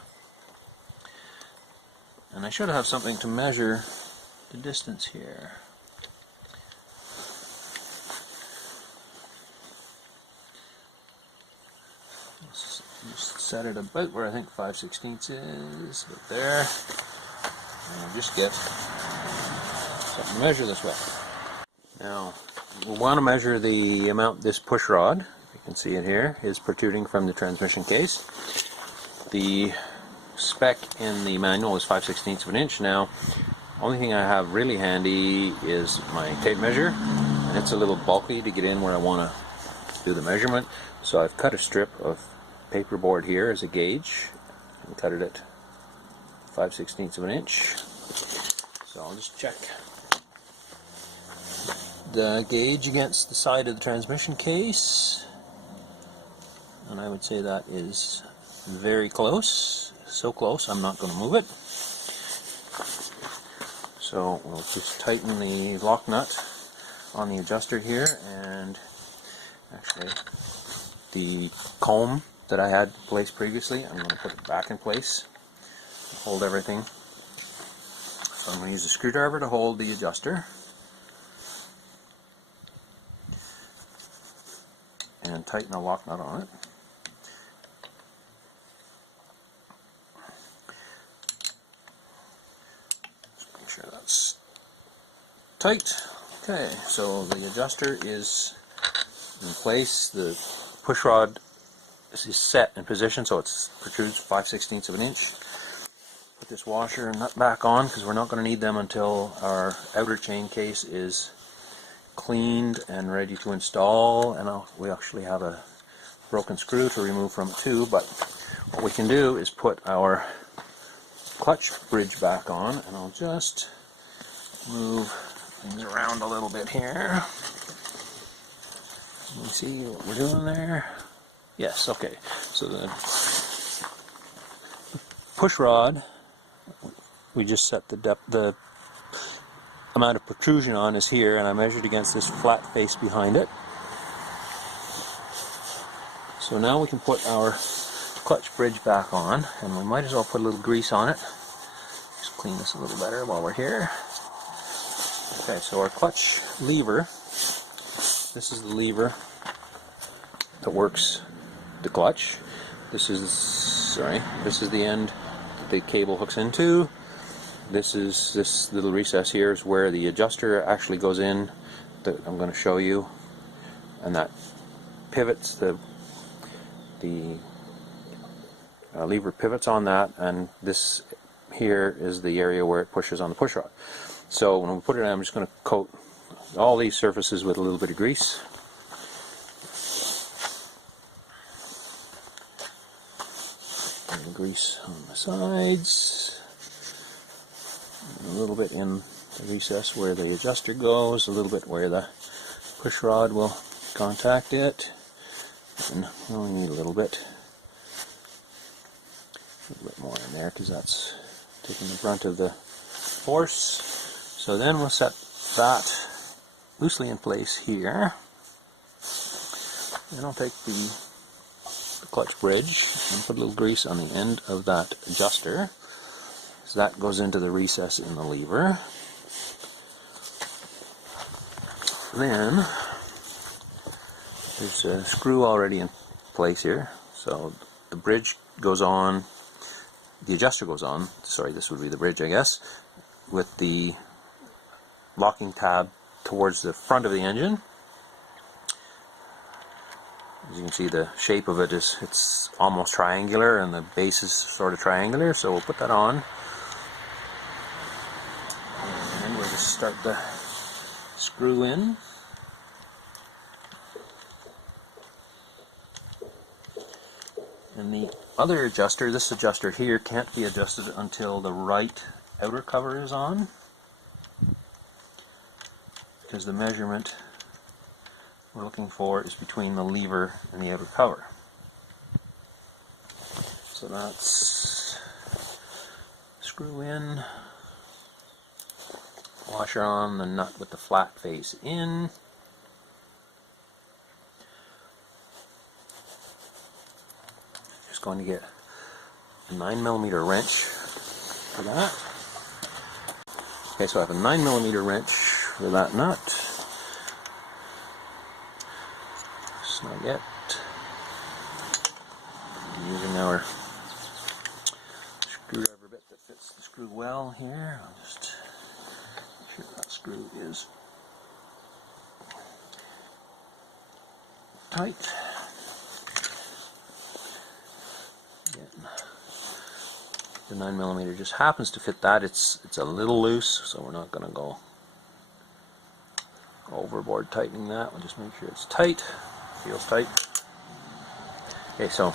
And I should have something to measure the distance here. Just set it about where I think 5/16 is, about there. And I'll just get something to measure this way. Now, we'll want to measure the amount this push rod, you can see it here, is protruding from the transmission case. The spec in the manual is 5/16 of an inch. Now, only thing I have really handy is my tape measure, and it's a little bulky to get in where I want to do the measurement. So I've cut a strip of paperboard here as a gauge, and cut it at 5/16 of an inch. So I'll just check the gauge against the side of the transmission case, and I would say that is very close. So close I'm not going to move it. So we'll just tighten the lock nut on the adjuster here, and actually the comb that I had placed previously, I'm going to put it back in place, hold everything. So I'm going to use a screwdriver to hold the adjuster, and tighten the lock nut on it. Just make sure that's tight. Okay, so the adjuster is in place. The push rod is set in position, so it protrudes 5/16 of an inch. Put this washer and nut back on, because we're not going to need them until our outer chain case is cleaned and ready to install, and we actually have a broken screw to remove from it too. But what we can do is put our clutch bridge back on, and I'll just move things around a little bit here. Can you see what we're doing there? Yes, okay. So the push rod, we just set the depth, the amount of protrusion on is here, and I measured against this flat face behind it. So now we can put our clutch bridge back on, and we might as well put a little grease on it. Just clean this a little better while we're here. Okay, so our clutch lever, this is the lever that works the clutch. This is the end that the cable hooks into. This little recess here is where the adjuster actually goes in, that I'm going to show you, and that pivots, the lever pivots on that, and this here is the area where it pushes on the push rod. So when we put it in, I'm just going to coat all these surfaces with a little bit of grease. And the grease on the sides, and a little bit in the recess where the adjuster goes, a little bit where the push rod will contact it, and we only need a little bit more in there because that's taking the brunt of the force. So then we'll set that loosely in place here. Then I'll take the clutch bridge and put a little grease on the end of that adjuster. So that goes into the recess in the lever. Then there's a screw already in place here. So the bridge goes on, the adjuster goes on, sorry, this would be the bridge I guess, with the locking tab towards the front of the engine. As you can see, the shape of it is, it's almost triangular and the base is sort of triangular, so we'll put that on. And we'll just start the screw in. And the other adjuster, this adjuster here, can't be adjusted until the right outer cover is on, because the measurement we're looking for is between the lever and the outer cover. So that's screw in, washer on, the nut with the flat face in. Just going to get a 9mm wrench for that. Okay, so I have a 9mm wrench for that nut. Not yet. Using our screwdriver bit that fits the screw well here. I'll just make sure that screw is tight. Again, the 9mm just happens to fit that. It's a little loose, so we're not going to go overboard tightening that. We'll just make sure it's tight. Feels tight. Okay, so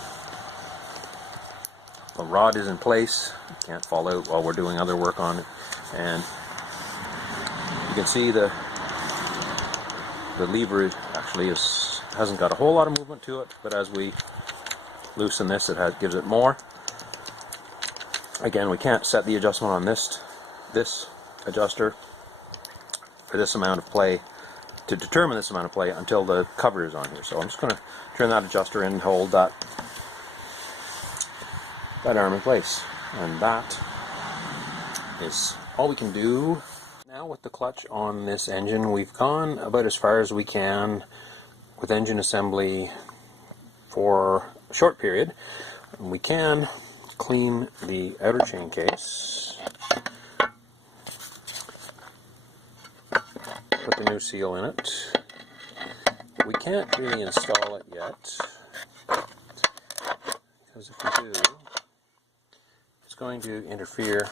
the rod is in place. It can't fall out while we're doing other work on it. And you can see the lever actually hasn't got a whole lot of movement to it, but as we loosen this, gives it more. Again, we can't set the adjustment on this adjuster for this amount of play, to determine this amount of play, until the cover is on here. So I'm just going to turn that adjuster in and hold that arm in place. And that is all we can do. Now with the clutch on this engine, we've gone about as far as we can with engine assembly for a short period. We can clean the outer chain case, put the new seal in it. We can't really install it yet, because if we do, it's going to interfere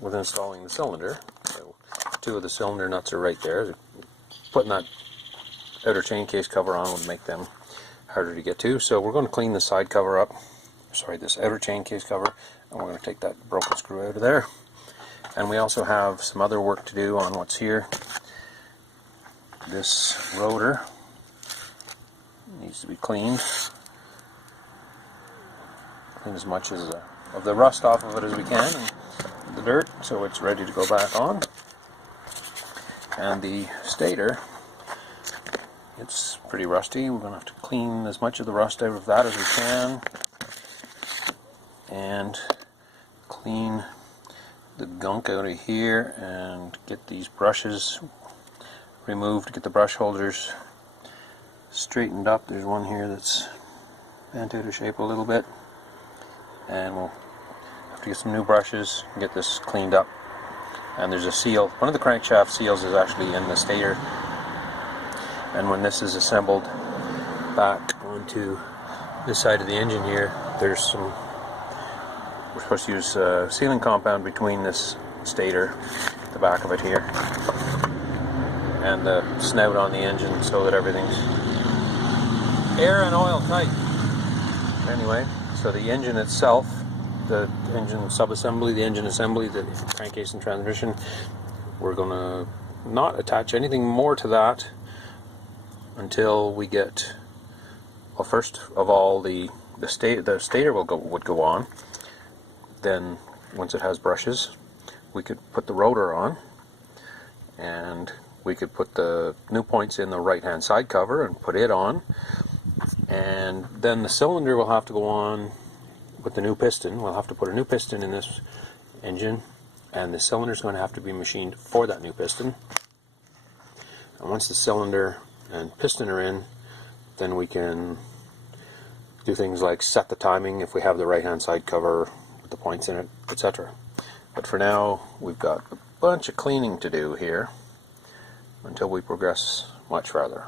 with installing the cylinder. So 2 of the cylinder nuts are right there. Putting that outer chain case cover on would make them harder to get to. So we're going to clean the side cover up, this outer chain case cover, and we're going to take that broken screw out of there. And we also have some other work to do on what's here. This rotor needs to be cleaned. Clean as much of the rust off of it as we can, and the dirt, so it's ready to go back on. And the stator, it's pretty rusty. We're going to have to clean as much of the rust out of that as we can, and clean the gunk out of here, and get these brushes removed, get the brush holders straightened up. There's one here that's bent out of shape a little bit, and we'll have to get some new brushes and get this cleaned up. And there's a seal. One of the crankshaft seals is actually in the stator, and when this is assembled back onto this side of the engine here, we're supposed to use sealing compound between this stator, the back of it here, and the snout on the engine, so that everything's air and oil tight. Anyway, so the engine itself, the engine sub-assembly, the engine assembly, the crankcase and transmission, we're going to not attach anything more to that until we get, well, first of all, the stator would go on. Then once it has brushes, we could put the rotor on and we could put the new points in the right hand side cover and put it on, and then the cylinder will have to go on with the new piston. We'll have to put a new piston in this engine, and the cylinder is going to have to be machined for that new piston. And once the cylinder and piston are in, then we can do things like set the timing if we have the right hand side cover with the points in it, etc. But for now, we've got a bunch of cleaning to do here until we progress much farther.